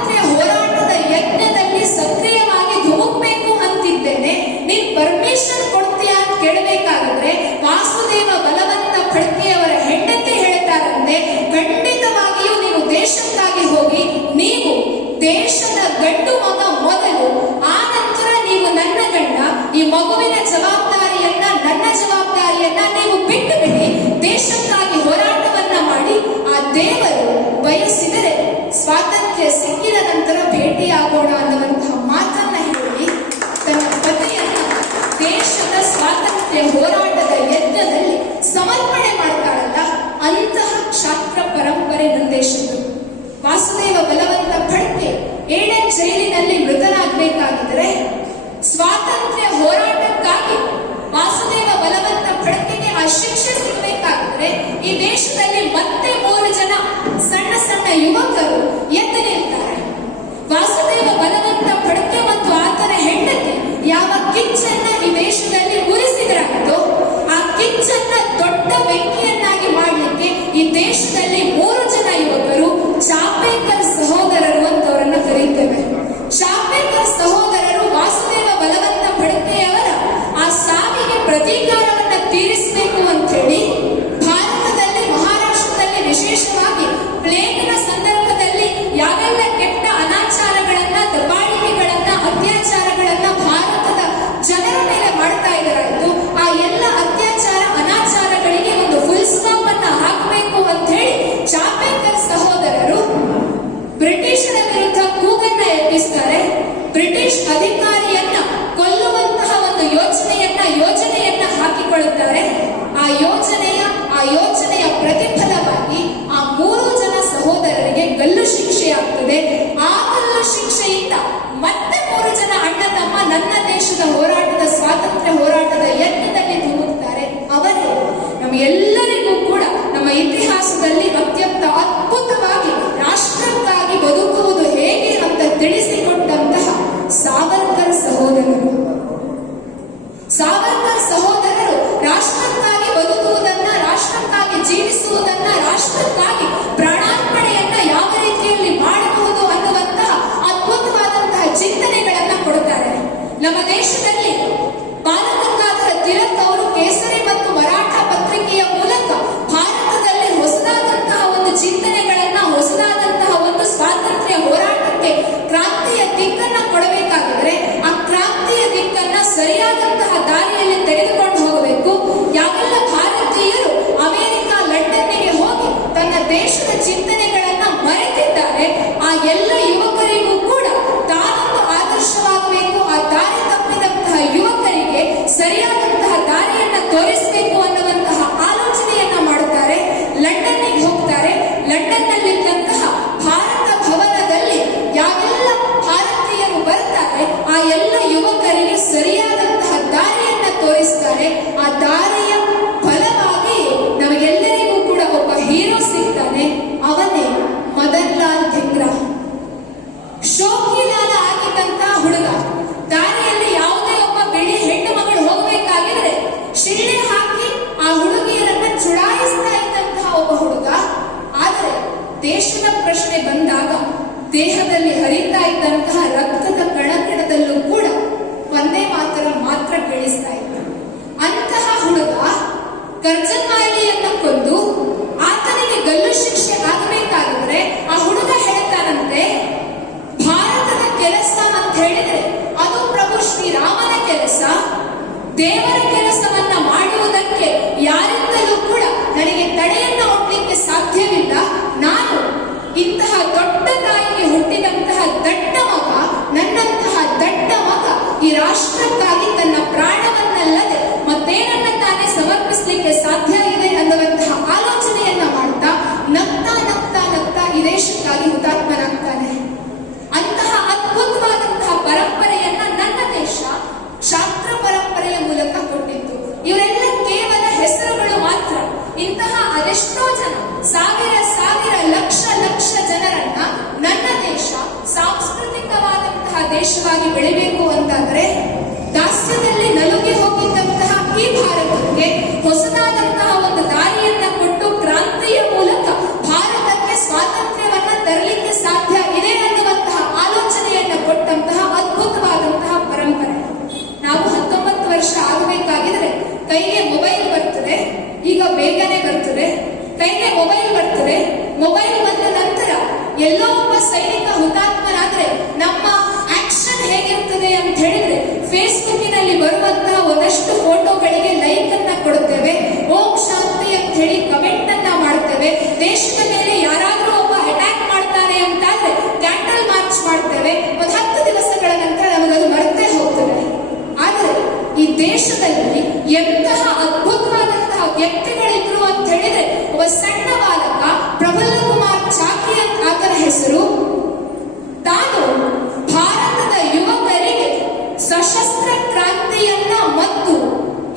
ಗಂಡು ಮಗ ಮೊದಲು, ಆ ನಂತರ ನೀವು ನನ್ನ ಗಂಡ. ಈ ಮಗುವಿನ ಜವಾಬ್ದಾರಿಯನ್ನ, ನನ್ನ ಜವಾಬ್ದಾರಿಯನ್ನ ನೀವು ಬಿಟ್ಟು ಬಿಡಿ, ದೇಶಕ್ಕಾಗಿ ಹೋರಾಟವನ್ನ ಮಾಡಿ. ಆ ದೇವರು ಬಯಸಿದರೆ ಸ್ವಾತಂತ್ರ್ಯ ಸಿಕ್ಕಿದ ನಂತರ ಭೇಟಿಯಾಗೋಣ ಅನ್ನುವಂತಹ ಮಾತನ್ನ ಹೇಳಿ ತನ್ನ ಪತಿಯನ್ನ ದೇಶದ ಸ್ವಾತಂತ್ರ್ಯ ಹೋರಾಟದ ಯಜ್ಞದಲ್ಲಿ ಸಮರ್ಪಣೆ ಮಾಡ್ತಾಳಲ್ಲ, ಅಂತಹ ಕ್ಷಾತ್ರ ಪರಂಪರೆ ನಂದೇಶದ್ದು. ವಾಸುದೇವ ಬಲವಂತ ಫಡ್ಕೆ ಏಡೆನ್ ಜೈಲಿನಲ್ಲಿ ಮೃತನಾಗಬೇಕಾಗಿದ್ರೆ, ಸ್ವಾತಂತ್ರ್ಯ ಹೋರಾಟಕ್ಕಾಗಿ ವಾಸುದೇವ ಬಲವಂತ ಫಡ್ಕೆಗೆ ಆ ಶಿಕ್ಷೆ ಸಿಗಬೇಕಾಗಿದ್ರೆ, ಈ ದೇಶದಲ್ಲಿ ಮತ್ತೆ 3 ಜನ ಸಣ್ಣ ಸಣ್ಣ ಯುವಕರು ಎದ್ದು ನಿಲ್ತಾರೆ. ವಾಸುದೇವ ಬಲವಂತ ಫಡ್ಕೆ ಮತ್ತು ಆತನ ಹೆಂಡತಿ ಯಾವ ಕಿಚ್ಚನ್ನ ಈ ದೇಶದಲ್ಲಿ ಉರಿಸಿದ್ರಾಯ್ತೋ, ಆ ಕಿಚ್ಚನ್ನ ದೊಡ್ಡ ಬೆಂಕಿಯನ್ನಾಗಿ ಮಾಡಲಿಕ್ಕೆ ಈ ದೇಶದಲ್ಲಿ 3 ಜನ ಯುವಕರು ಚಾಪೇಕರ್ ಸಹೋದರರು ಅಂತವರನ್ನ ಕರೀತೇವೆ. ಚಾಪೇಕರ್ ಸಹೋದರರು ವಾಸುದೇವ ಬಲವಂತ ಫಡ್ಕೆಯವರ ಆ ಸಾವಿಗೆ ಪ್ರತೀಕಾರವನ್ನ ತೀರಿಸಬೇಕು ಅಂತ ಹೇಳಿ ಭಾರತದಲ್ಲಿ, ಮಹಾರಾಷ್ಟ್ರದಲ್ಲಿ ವಿಶೇಷವಾಗಿ ಪ್ಲೇಗ್ನ ಸಂದರ್ಭದಲ್ಲಿ ಯಾವೆಲ್ಲ ಕೆಟ್ಟ ಅನಾಚಾರಗಳನ್ನ, ದಬ್ಬಾಳಿಕೆಗಳನ್ನ, ಅತ್ಯಾಚಾರಗಳನ್ನ ಭಾರತದ ಜನರ ಮೇಲೆ ಮಾಡ್ತಾ ಇದ್ದಾರಾಯ್ತು, ಆ ಎಲ್ಲ ಅತ್ಯಾಚಾರ ಅನಾಚಾರಗಳಿಗೆ ಒಂದು ಫುಲ್ ಸ್ಟಾಪ್ ಅನ್ನ ಹಾಕಬೇಕು ಅಂತ ಹೇಳಿ ಚಾಪೇಕರ್ ಸಹೋದರರು ಬ್ರಿಟಿಷರ ವಿರುದ್ಧ ಕೂಗನ್ನ ಎಬ್ಬಿಸ್ತಾರೆ. ಬ್ರಿಟಿಷ್ ಅಧಿಕಾರಿಯನ್ನ ಕೊಲ್ಲುವಂತಹ ಒಂದು ಯೋಜನೆಯನ್ನ ಹಾಕಿಕೊಳ್ಳುತ್ತಾರೆ. ಆ ಯೋಜನೆಯ ಪ್ರತಿಫಲವಾಗಿ ಆ 3 ಜನ ಸಹೋದರರಿಗೆ ಗಲ್ಲು ಶಿಕ್ಷೆಯಾಗ್ತದೆ. ಆ ಗಲ್ಲು ಶಿಕ್ಷೆಯಿಂದ ಮತ್ತೆ 3 ಜನ ಅಣ್ಣ ತಮ್ಮ ನನ್ನ ದೇಶದ ಹೋರಾಟದ, ಸ್ವಾತಂತ್ರ್ಯ ಹೋರಾಟದ ಯಜ್ಞದಲ್ಲಿ ಧುಮುಕ್ತಾರೆ. ಅವರೇ ನಮ್ಮೆಲ್ಲರಿಗೂ ಕೂಡ ನಮ್ಮ ಇತಿಹಾಸದಲ್ಲಿ ಅತ್ಯಂತ ಅದ್ಭುತವಾಗಿ ರಾಷ್ಟ್ರಕ್ಕಾಗಿ ಬದುಕುವುದು ಹೇಗೆ ಅಂತ ತಿಳಿಸಿಕೊಟ್ಟಂತಹ ಸಾವರ್ಕರ್ ಸಹೋದರರು. ಸಾವರ್ಕರ್ ಸಹೋದರರು ರಾಷ್ಟ್ರಕ್ಕಾಗಿ ಬದುಕುವುದನ್ನ, ರಾಷ್ಟ್ರಕ್ಕಾಗಿ ಜೀವಿಸುವುದನ್ನ, ರಾಷ್ಟ್ರಕ್ಕಾಗಿ ಪ್ರಾಣಾರ್ಪಣೆಯನ್ನ ಯಾವ ರೀತಿಯಲ್ಲಿ ಮಾಡಬಹುದು ಅನ್ನುವಂತಹ ಅದ್ಭುತವಾದಂತಹ ಚಿಂತನೆಗಳನ್ನ ಕೊಡುತ್ತಾರೆ. ನಮ್ಮ ದೇಶದಲ್ಲಿ ಬಾಲಗಂಗಾಧರ ತಿಲಕ್ ಅವರು ಕೇಸರಿ ಮತ್ತು ಮರಾಠ ಪತ್ರಿಕೆಯ ಮೂಲಕ ಭಾರತದಲ್ಲಿ ಹೊಸದಾದಂತಹ ಒಂದು ಚಿಂತನೆಗಳನ್ನ, ಹೊಸದಾದಂತಹ ಒಂದು ಸ್ವಾತಂತ್ರ್ಯ ಹೋರಾಟಕ್ಕೆ ಕ್ರಾಂತಿಯ ದಿಕ್ಕನ್ನ ಕೊಡಬೇಕಾಗಿದ್ರೆ, ಆ ಕ್ರಾಂತಿಯ ದಿಕ್ಕನ್ನ ಸರಿಯಾದಂತಹ ದಾರಿಯಲ್ಲಿ ತೆಗೆದುಕೊಂಡು ಹೋಗಬೇಕು. ಯಾವೆಲ್ಲ ಭಾರತೀಯರು ಅಮೆರಿಕ, ಲಂಡನ್ನಿಗೆ ಹೋಗಿ ತನ್ನ ದೇಶದ ಚಿಂತನೆಗಳನ್ನ ಮರೆತಿದ್ದಾರೆ, ಆ ಎಲ್ಲ ಯುವಕರಿಗೂ ಕೂಡ ತಾನೊಂದು ಆದರ್ಶವಾಗಬೇಕು. ಆ ದಾರಿ ತಪ್ಪಿದಂತಹ ಯುವಕರಿಗೆ ಸರಿಯಾದಂತಹ ದಾರಿಯನ್ನ ತೋರಿಸಬೇಕು ಅನ್ನುವಂತಹ ಆಲೋಚನೆಯನ್ನ ಮಾಡುತ್ತಾರೆ. ಲಂಡನ್ನಿಗೆ ಹೋಗ್ತಾರೆ. ಲಂಡನ್ನಲ್ಲಿದ್ದಂತಹ ಭಾರತ ಭವನದಲ್ಲಿ ಯಾವೆಲ್ಲ ಭಾರತೀಯರು ಬರ್ತಾರೆ, ಆ ಎಲ್ಲ ಯುವಕರಿಗೆ ಸರಿಯಾದಂತಹ ದಾರಿಯನ್ನ ತೋರಿಸ್ತಾರೆ. ಆ ದಾರಿಯ ಫಲವಾಗಿ ನಮಗೆಲ್ಲರಿಗೂ ಕೂಡ ಒಬ್ಬ ಹೀರೋ ಸಿಗ್ತಾನೆ. ಅವನೇ ಮದನ್ ಲಾಲ್ ಧಿಂಗ್ರಾ. ಶೋಕಿಲಾಲ ಆಗಿದ್ದಂತಹ ಹುಡುಗ. ದಾರಿಯಲ್ಲಿ ಯಾವುದೇ ಒಬ್ಬ ಬಿಳಿ ಹೆಣ್ಣು ಮಗಳು ಹೋಗಬೇಕಾಗಿದ್ರೆ ಶಿಳ್ಳೆ ಹಾಕಿ ಆ ಹುಡುಗಿಯರನ್ನ ಚುಡಾಯಿಸ್ತಾ ಇದ್ದಂತಹ ಒಬ್ಬ ಹುಡುಗ. ಆದರೆ ದೇಶದ ಪ್ರಶ್ನೆ ಬಂದಾಗ ದೇಹದಲ್ಲಿ ಹರಿತಾ ಇದ್ದಂತಹ ರಕ್ತದ ಕಣಕಣದಲ್ಲೂ ಕೂಡ ಒಂದೇ ಮಾತ್ರ ಕೇಳಿಸ್ತಾ ಇದ್ದ. ಅಂತಹ ಹುಡುಗ ಕರ್ಜನ್ ಮಾಲಿಯನ್ನ ಕೊಂದು ಆತನಿಗೆ ಗಲ್ಲು ಶಿಕ್ಷೆ ಆಗಬೇಕಾಗಿದ್ರೆ ಆ ಹುಡುಗ ಹೇಳ್ತಾನಂತೆ, ಭಾರತದ ಕೆಲಸ ಅಂತ ಹೇಳಿದ್ರೆ ಅದು ಪ್ರಭು ಶ್ರೀರಾಮನ ಕೆಲಸ. ದೇವರ ಕೆಲಸವನ್ನ ಮಾಡುವುದಕ್ಕೆ ಯಾರಿಂದಲೂ ಕೂಡ ನನಗೆ ತಡೆಯನ್ನ ಒಡ್ಲಿಕ್ಕೆ ಸಾಧ್ಯವಿಲ್ಲ. ನಾನು ಇಂತಹ ದೊಡ್ಡ ತಾಯಿಗೆ ಹುಟ್ಟಿದಂತಹ ದಡ್ಡ ಮಗ, ನನ್ನಂತಹ ದಡ್ಡ ಮಗ ಈ ರಾಷ್ಟ್ರಕ್ಕಾಗಿ ತನ್ನ ಪ್ರಾಣವನ್ನಲ್ಲದೆ ಮತ್ತೇನನ್ನ ತಾನೇ ಸಮರ್ಪಿಸಲಿಕ್ಕೆ ಸಾಧ್ಯ ಇದೆ ಅನ್ನುವಂತಹ ಆಲೋಚನೆಯನ್ನ ಮಾಡ್ತಾ ನಗ್ತಾ ನಗ್ತಾ ನಗ್ತಾ ಈ ದೇಶಕ್ಕಾಗಿ ಹುತಾತ್ಮನಾಗ್ತಾನೆ. ಅಂತಹ ಅದ್ಭುತವಾದಂತಹ ಪರಂಪರೆಯನ್ನ ನನ್ನ ದೇಶ ಕ್ಷಾತ್ರ ಪರಂಪರೆಯ ಮೂಲಕ ಕೊಟ್ಟಿತ್ತು. ಇವರೆಲ್ಲ ಕೇವಲ ಹೆಸರುಗಳು ಮಾತ್ರ. ಇಂತಹ ಅದೆಷ್ಟೋ ಜನ, ಸಾವಿರ ಸಾವಿರ ಲಕ್ಷ ಲಕ್ಷ ಜನರನ್ನ ನನ್ನ ದೇಶ ಸಾಂಸ್ಕೃತಿಕವಾದಂತಹ ದೇಶವಾಗಿ ಬೆಳಿಬೇಕು ಅಂತಾದರೆ, ದಾಸ್ಯದಲ್ಲಿ ನಲುಗಿ ಹೋಗಿದ್ದಂತಹ ಈ ಭಾರತಕ್ಕೆ ಹೊಸದಾದಂತಹ ಒಂದು ದಾರಿಯನ್ನ ಕೊಟ್ಟು ಕ್ರಾಂತಿಯ ಮೂಲಕ ಭಾರತಕ್ಕೆ ಸ್ವಾತಂತ್ರ್ಯವನ್ನ ತರಲಿಕ್ಕೆ ಸಾಧ್ಯ ಇದೆ ಅನ್ನುವಂತಹ ಆಲೋಚನೆಯನ್ನ ಕೊಟ್ಟಂತಹ ಅದ್ಭುತವಾದಂತಹ ಪರಂಪರೆ. ನಾವು 19 ವರ್ಷ ಆಗಬೇಕಾಗಿದ್ರೆ ಕೈಗೆ ಮೊಬೈಲ್ ಬರ್ತದೆ. ಈಗ ಬೇಗನೆ ಬರ್ತದೆ. ಕೈಗೆ ಮೊಬೈಲ್ ಬರ್ತದೆ. ಮೊಬೈಲ್ ಬಂದ ನಂತರ ಎಲ್ಲೋ ಒಬ್ಬ ಸೈನಿಕ ಹುತಾತ್ಮನಾದ್ರೆ ನಮ್ಮ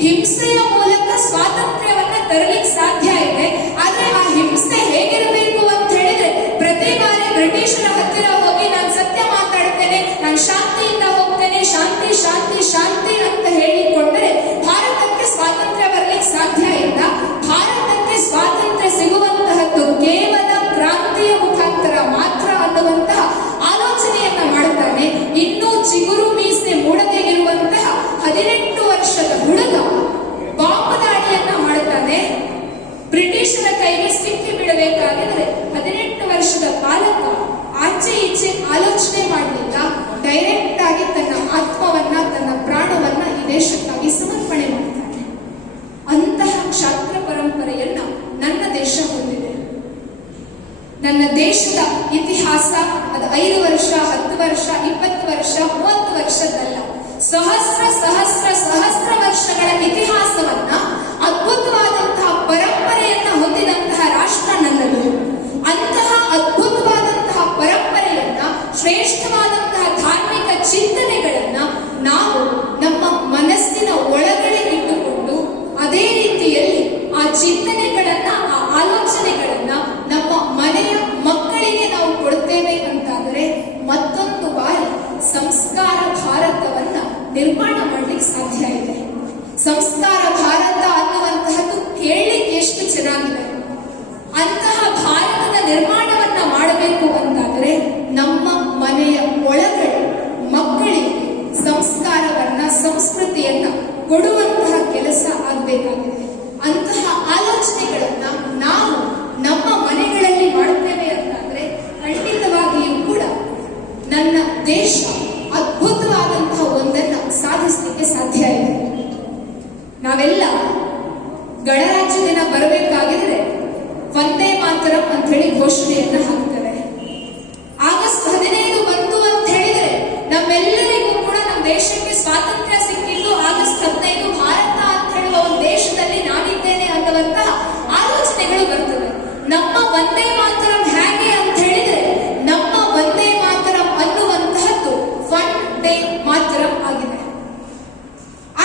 ಹಿಂಸೆಯ ಮೂಲಕ ಸ್ವಾತಂತ್ರ್ಯವನ್ನ ತರಲಿಕ್ಕೆ ಸಾಧ್ಯ ಇದೆ. ಆದ್ರೆ ಆ ಹಿಂಸೆ ಹೇಗಿರಬೇಕು ಅಂತ ಹೇಳಿದ್ರೆ, ಪ್ರತಿ ಬಾರಿ ಬ್ರಿಟಿಷರ ಹತ್ತಿರ ಹೋಗಿ ನಾನು ಸತ್ಯ ಮಾತಾಡ್ತೇನೆ, ನಾನು ಶಾಂತಿಯಿಂದ ಹೋಗ್ತೇನೆ, ಶಾಂತಿ ಶಾಂತಿ ಶಾಂತಿ ಅಂತ ಹೇಳಿಕೊಂಡ್ರೆ ಭಾರತಕ್ಕೆ ಸ್ವಾತಂತ್ರ್ಯ ಬರಲಿಕ್ಕೆ ಸಾಧ್ಯ ಇಲ್ಲ. ಭಾರತಕ್ಕೆ ಸ್ವಾತಂತ್ರ್ಯ ಸಿಗುವಂತಹದ್ದು ಕೇವಲ ಕ್ರಾಂತಿಯ ಮುಖಾಂತರ ಮಾತ್ರ ಅನ್ನುವಂತಹ ಆಲೋಚನೆಯನ್ನ ಮಾಡ್ತಾನೆ. ಇನ್ನೂ ಚಿಗುರು ಮೀಸೆ ಮೂಡದೆ ಇರುವಂತಹ 18 ವರ್ಷದ ಹುಡುಗ ಬಾಂಬ್ ದಾಳಿಯನ್ನ ಮಾಡ್ತಾನೆ. ಬ್ರಿಟಿಷರ ಕೈಗೆ ಸಿಕ್ಕಿ ಬಿಡಬೇಕಾಗಿದ್ರೆ 18 ವರ್ಷದ ಬಾಲಕ ಆಚೆ ಈಚೆ ಆಲೋಚನೆ ಮಾಡಲಿಲ್ಲ, ಡೈರೆಕ್ಟ್ ಆಗಿ ತನ್ನ ಆತ್ಮವನ್ನ, ತನ್ನ ಪ್ರಾಣವನ್ನ ಈ ದೇಶಕ್ಕಾಗಿ ಸಮರ್ಪಣೆ ಮಾಡ್ತಾನೆ. ಅಂತಹ ಕ್ಷಾತ್ರ ಪರಂಪರೆಯನ್ನ ನನ್ನ ದೇಶ ಹೊಂದಿದೆ. ನನ್ನ ದೇಶದ ಇತಿಹಾಸ ಅದು 5 ವರ್ಷ, 10 ವರ್ಷ, 20 ವರ್ಷ, 30 ವರ್ಷದಲ್ಲ, ಸಹಸ್ರ ಸಹಸ್ರ ಸಹಸ್ರ ವರ್ಷಗಳ ಇತಿಹಾಸವನ್ನ, ಅದ್ಭುತವಾದಂತಹ ಪರಂಪರೆಯನ್ನ ಹೊಂದಿದಂತಹ ರಾಷ್ಟ್ರ ನನ್ನದು. ಅಂತಹ ಅದ್ಭುತವಾದಂತಹ ಪರಂಪರೆಯನ್ನ, ಶ್ರೇಷ್ಠವಾದಂತಹ ಧಾರ್ಮಿಕ ಚಿಂತನೆಗಳನ್ನ ನಾವು ನಮ್ಮ ಮನಸ್ಸಿನ ಒಳಗಡೆ ಇಟ್ಟುಕೊಂಡು, ಅದೇ ರೀತಿಯಲ್ಲಿ ಆ ಚಿಂತನೆಗಳನ್ನ, ಆ ಆಲೋಚನೆಗಳನ್ನ ನಮ್ಮ ಮನೆಯ ಮಕ್ಕಳಿಗೆ ನಾವು ಕೊಡ್ತೇವೆ ಅಂತಾದರೆ ಮತ್ತೊಂದು ಬಾರಿ ಸಂಸ್ಕಾರ ಭಾರತವನ್ನ ನಿರ್ಮಾಣ ಮಾಡ್ಲಿಕ್ಕೆ ಸಾಧ್ಯ ಇದೆ. ಸಂಸ್ಕಾರ ಭಾರತ ಅನ್ನುವಂತಹದ್ದು ಕೇಳಲಿಕ್ಕೆ ಎಷ್ಟು ಚೆನ್ನಾಗಿದೆ. ಅಂತಹ ಭಾರತದ ನಿರ್ಮಾಣವನ್ನ ಮಾಡಬೇಕು ಅಂತಾದರೆ ನಮ್ಮ ಮನೆಯ ಒಳಗಡೆ ಮಕ್ಕಳಿಗೆ ಸಂಸ್ಕಾರವನ್ನ, ಸಂಸ್ಕೃತಿಯನ್ನ ಕೊಡುವಂತಹ ಕೆಲಸ ಆಗಬೇಕಾಗಿದೆ. ಅಂತಹ ಆಲೋಚನೆಗಳನ್ನ ನಾವು ನಮ್ಮ ಮನೆಗಳಲ್ಲಿ ಮಾಡುತ್ತೇವೆ ಅಂತಾದ್ರೆ ಖಂಡಿತವಾಗಿಯೂ ಕೂಡ ನನ್ನ ದೇಶ ಅದ್ಭುತವಾದಂತಹ ಒಂದನ್ನ ಸಾಧಿಸಲಿಕ್ಕೆ ಸಾಧ್ಯ ಇದೆ. ನಾವೆಲ್ಲ ಗಣರಾಜ್ಯ ದಿನ ಬರಬೇಕಾಗಿದ್ರೆ ವಂದೇ ಮಾತರಂ ಅಂತ ಹೇಳಿ ಘೋಷಣೆಯನ್ನ ಹಾಕ್ತಾರೆ. ಆಗಸ್ಟ್ 15 ಬಂತು ಅಂತ ಹೇಳಿದ್ರೆ ನಮ್ಮೆಲ್ಲರಿಗೂ ಕೂಡ ನಮ್ಮ ದೇಶಕ್ಕೆ ಸ್ವಾತಂತ್ರ್ಯ ಸಿಕ್ಕಿದ್ದು ಆಗಸ್ಟ್ 15, ಭಾರತ ಅಂತ ಹೇಳುವ ಒಂದು ದೇಶದಲ್ಲಿ ನಾನಿದ್ದೇನೆ ಅನ್ನುವಂತಹ ಆಲೋಚನೆಗಳು ಬರ್ತವೆ. ನಮ್ಮ ವಂದೇ ಮಾತರಂ ಹೇಗೆ ಅಂತ ಹೇಳಿದ್ರೆ, ನಮ್ಮ ವಂದೇ ಮಾತರಂ ಅನ್ನುವಂತಹದ್ದು ವಂದೇ ಮಾತರಂ ಆಗಿದೆ.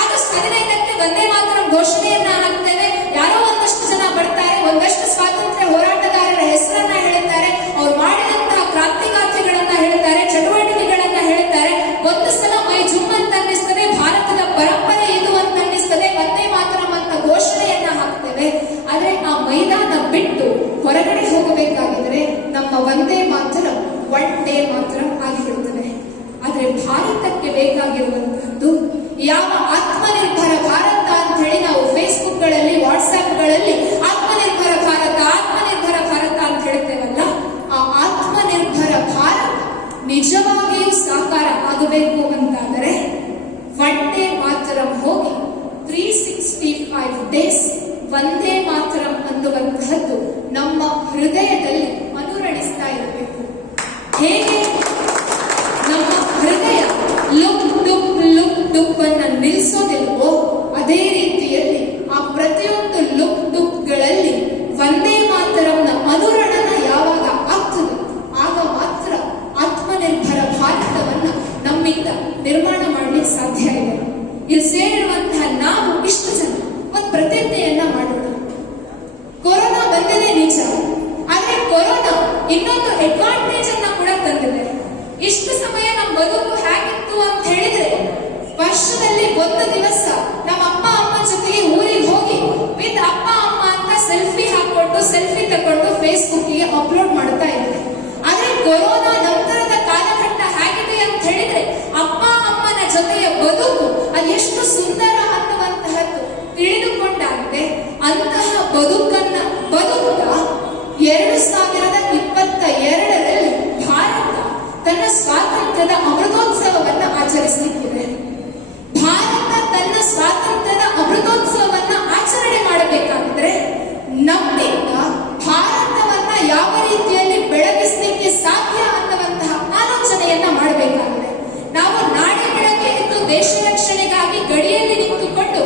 ಆಗಸ್ಟ್ 15ಕ್ಕೆ ವಂದೇ ಮಾತರಂ ಘೋಷಣೆಯನ್ನ ಹಾಕ್ತೇವೆ. ಯಾರೋ ಒಂದಷ್ಟು ಜನ ಬರ್ತಾರೆ, ಒಂದಷ್ಟು ಸ್ವಾತಂತ್ರ್ಯ ಹೋರಾಟಗಾರರ ಹೆಸರನ್ನ ಹೇಳ್ತಾರೆ, ಅವ್ರು ಮಾಡಿದಂತಹ ಕ್ರಾಂತಿಗಾಥೆಗಳನ್ನ ಹೇಳ್ತಾರೆ, ಚಟುವಟಿಕೆಗಳನ್ನ ಹೇಳ್ತಾರೆ. ಒಂದು ಸಲ ಮೈ ಜುಮ್ ಅಂತ ಅನ್ನಿಸ್ತದೆ, ಭಾರತದ ಪರಂಪರೆ ಇದು ಅಂತ ಅನ್ನಿಸ್ತದೆ, ವಂದೇ ಮಾತರಂ ಅಂತ ಘೋಷಣೆಯನ್ನ ಹಾಕ್ತೇವೆ. ಆದ್ರೆ ಆ ಮೈದಾನ ಬಿಟ್ಟು ಹೊರಗಡೆ ಹೋಗಬೇಕಾಗಿದ್ರೆ ನಮ್ಮ ವಂದೇ ಮಾತರಂ ವಂಡೇ ಮಾತರಂ ಆಗಿಬಿಡುತ್ತದೆ. ಆದ್ರೆ ಭಾರತಕ್ಕೆ ಬೇಕಾಗಿರುವಂತಹದ್ದು ಯಾವ ಆತ್ಮನಿರ್ಭರ ಭಾರತ ಅಂತ ಹೇಳಿ ನಾವು ಫೇಸ್ಬುಕ್ ಗಳಲ್ಲಿ, ವಾಟ್ಸ್ಆಪ್ ಗಳಲ್ಲಿ ಆತ್ಮನಿರ್ಭರ ಭಾರತ, ಆತ್ಮನಿರ್ಭರ ಭಾರತ ಅಂತ ಹೇಳ್ತೇವಲ್ಲ, ಆ ಆತ್ಮನಿರ್ಭರ ಭಾರತ ನಿಜವಾಗಿಯೂ ಸಾಕಾರ ಆಗಬೇಕು ಅಂತಾದರೆ ವಂದೇ ಮಾತರಂ ಹೋಗಿ 365 ಡೇಸ್ ವಂದೇ ಮಾತರಂ ಅನ್ನುವಂತಹದ್ದು ನಮ್ಮ ಹೃದಯದಲ್ಲಿ ಅನುರಣಿಸ್ತಾ ಇರಬೇಕು. ಹೇಗೆ ನಮ್ಮ ಹೃದಯ ಲುಕ್ ಡುಕ್ ಲುಕ್ ಡುಕ್ ಅನ್ನ ನಿಲ್ಲಿಸೋದಿಲ್ವೋ, ಅದೇ ರೀತಿಯಲ್ಲಿ ಆ ಪ್ರತಿಯೊಂದು ಲುಕ್ ಡುಕ್ಗಳಲ್ಲಿ ವಂದೇ ಮಾತರಂನ ಅನುರಣನ ಯಾವಾಗ ಆಗ್ತದೆ ಆಗ ಮಾತ್ರ ಆತ್ಮನಿರ್ಭರ ಭಾರತವನ್ನ ನಮ್ಮಿಂದ ನಿರ್ಮಾಣ ಮಾಡಲಿಕ್ಕೆ ಸಾಧ್ಯ ಇದೆ. ಇಲ್ಲಿ ಸೇರಿರುವಂತಹ ನಾವು ಇಷ್ಟು ಜನ ಒಂದು ಪ್ರತಿಜ್ಞೆಯನ್ನ ಮಾಡೋಣ. ಕೊರೋನಾ ಬಂದಿದೆ ನಿಜ, ಆದ್ರೆ ಕೊರೋನಾ ಇನ್ನೊಂದು ಅಡ್ವಾಂಟೇಜ್ ಅನ್ನ ಕೂಡ ತಂದಿದೆ. ಇಷ್ಟು ಸಮಯ ನಮ್ಮ ಬದುಕು ಹೇಗಿತ್ತು ಅಂತ ಹೇಳಿದ್ರೆ, ವರ್ಷದಲ್ಲಿ ಒಂದು ದಿವಸ ನಮ್ಮ ಅಪ್ಪ ಅಮ್ಮ ಜೊತೆಗೆ ಊರಿಗೆ ಹೋಗಿ ವಿತ್ ಅಪ್ಪ ಅಮ್ಮ ಅಂತ ಸೆಲ್ಫಿ ಹಾಕೊಂಡು, ಸೆಲ್ಫಿ ತಕೊಂಡು ಫೇಸ್ಬುಕ್ಗೆ ಅಪ್ಲೋಡ್ ಮಾಡ್ತಾ ಇದ್ದಾರೆ. ಆದ್ರೆ ಕೊರೋನಾ ನಂತರದ ಕಾಲಘಟ್ಟ ಹೇಗಿದೆ ಅಂತ ಹೇಳಿದ್ರೆ, ಅಪ್ಪ ಅಮ್ಮನ ಜೊತೆಯ ಬದುಕು ಅದು ಎಷ್ಟು ಸುಂದರ ಅನ್ನುವಂತಹದ್ದು ತಿಳಿದುಕೊಂಡಾಗಿದೆ. ಅಂತಹ ಬದುಕನ್ನ ಬದುಕುತ್ತಾ 2022ರಲ್ಲಿ ಭಾರತ ತನ್ನ ಸ್ವಾತಂತ್ರ್ಯದ ಅಮೃತೋತ್ಸವವನ್ನ ಆಚರಿಸಲಿಕ್ಕಿದೆ. ಭಾರತ ತನ್ನ ಸ್ವಾತಂತ್ರ್ಯದ ಅಮೃತೋತ್ಸವವನ್ನ ಆಚರಣೆ ಮಾಡಬೇಕಾದ್ರೆ ನಮ್ಮಿಂದ ಭಾರತವನ್ನ ಯಾವ ರೀತಿಯಲ್ಲಿ ಬೆಳಗಿಸಲಿಕ್ಕೆ ಸಾಧ್ಯ ಅನ್ನುವಂತಹ ಆಲೋಚನೆಯನ್ನ ಮಾಡಬೇಕಾಗಿದೆ. ನಾವು ನಾಡಿ ಬೆಳಗ್ಗೆ ಎದ್ದು ದೇಶ ರಕ್ಷಣೆಗಾಗಿ ಗಡಿಯಲ್ಲಿ ನಿಂತುಕೊಂಡು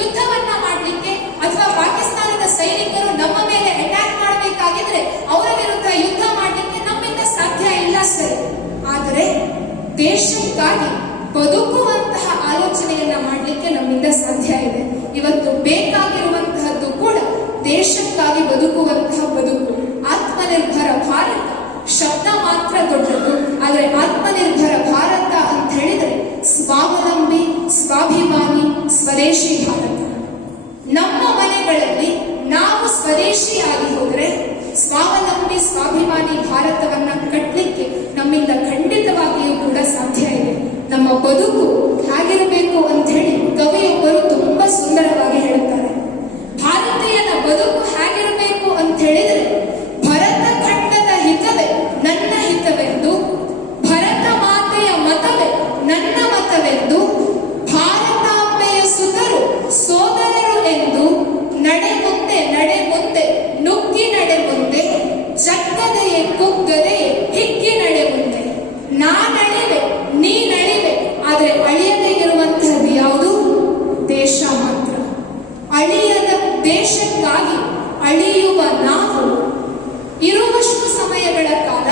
ಯುದ್ಧವನ್ನ ಮಾಡಲಿಕ್ಕೆ, ಅಥವಾ ಪಾಕಿಸ್ತಾನದ ಸೈನಿಕರು ನಮ್ಮ ಮೇಲೆ ಅಟ್ಯಾಕ್ ಮಾಡಬೇಕಾಗಿದ್ರೆ ಅವರ ವಿರುದ್ಧ ಯುದ್ಧ ಮಾಡಲಿಕ್ಕೆ ನಮ್ಮಿಂದ ಸಾಧ್ಯ ಇಲ್ಲ ಸರಿ. ಆದರೆ ದೇಶಕ್ಕಾಗಿ ಬದುಕುವಂತಹ ಆಲೋಚನೆಯನ್ನ ಮಾಡಲಿಕ್ಕೆ ನಮ್ಮಿಂದ ಸಾಧ್ಯ ಇದೆ. ಇವತ್ತು ಬೇಕಾಗಿರುವಂತಹದ್ದು ಕೂಡ ದೇಶಕ್ಕಾಗಿ ಬದುಕುವಂತಹ ಬದುಕು. ಆತ್ಮನಿರ್ಭರ ಭಾರತ ಶಬ್ದ ಮಾತ್ರ ದೊಡ್ಡದು, ಆದರೆ ಆತ್ಮನಿರ್ಭರ ಭಾರತ ಅಂತ ಹೇಳಿದ್ರೆ ಸ್ವಾವಲಂಬಿ, ಸ್ವಾಭಿಮಾನಿ, ಸ್ವದೇಶಿ ಭಾರತ. ನಮ್ಮ ಮನೆಗಳಲ್ಲಿ ನಾವು ಸ್ವದೇಶಿಯಾಗಿ ಹೋದರೆ ಸ್ವಾವಲಂಬಿ, ಸ್ವಾಭಿಮಾನಿ ಭಾರತವನ್ನ ಕಟ್ಟಲಿಕ್ಕೆ ನಮ್ಮಿಂದ ಖಂಡಿತವಾಗಿಯೂ ಕೂಡ ಸಾಧ್ಯ ಇದೆ. ನಮ್ಮ ಬದುಕು ಹೇಗಿರಬೇಕು ಅಂತ ಹೇಳಿ ಕವಿಯೊಬ್ಬರು ತುಂಬಾ ಸುಂದರವಾಗಿ ಹೇಳುತ್ತಾರೆ. ಭಾರತೀಯನ ಬದುಕು ಹೇಗಿರಬೇಕು ಅಂತ ಹೇಳಿದರೆ ಭರತ ಖಂಡದ ಹಿತವೇ ನನ್ನ ಹಿತವೆಂದು, ಭರತ ಮಾತೆಯ ಮತವೇ ನನ್ನ ಮತವೆಂದು, ಭಾರತಾಂಬೆಯ ಸುತರು ಸೋದರರು ಎಂದು, ನಡೆ ಮುಂದೆ ನಡೆ ಮುಂದೆ ನುಗ್ಗಿ ನಡೆ ಮುಂದೆ, ಜಕ್ಕದೆಯೇ ಕುಗ್ಗದೆಯೇ ಹಿಗ್ಗಿ ನಡೆ ಮುಂದೆ. ನಾನಳಿವೆ ನೀನಳಿವೆ, ಆದರೆ ಅಳಿಯದೇ ಇರುವಂತಹದ್ದು ಯಾವುದು? ದೇಶ ಮಾತ್ರ. ಅಳಿಯದ ದೇಶಕ್ಕಾಗಿ ಅಳಿಯುವ ನಾವು ಇರುವಷ್ಟು ಸಮಯಗಳ ಕಾಲ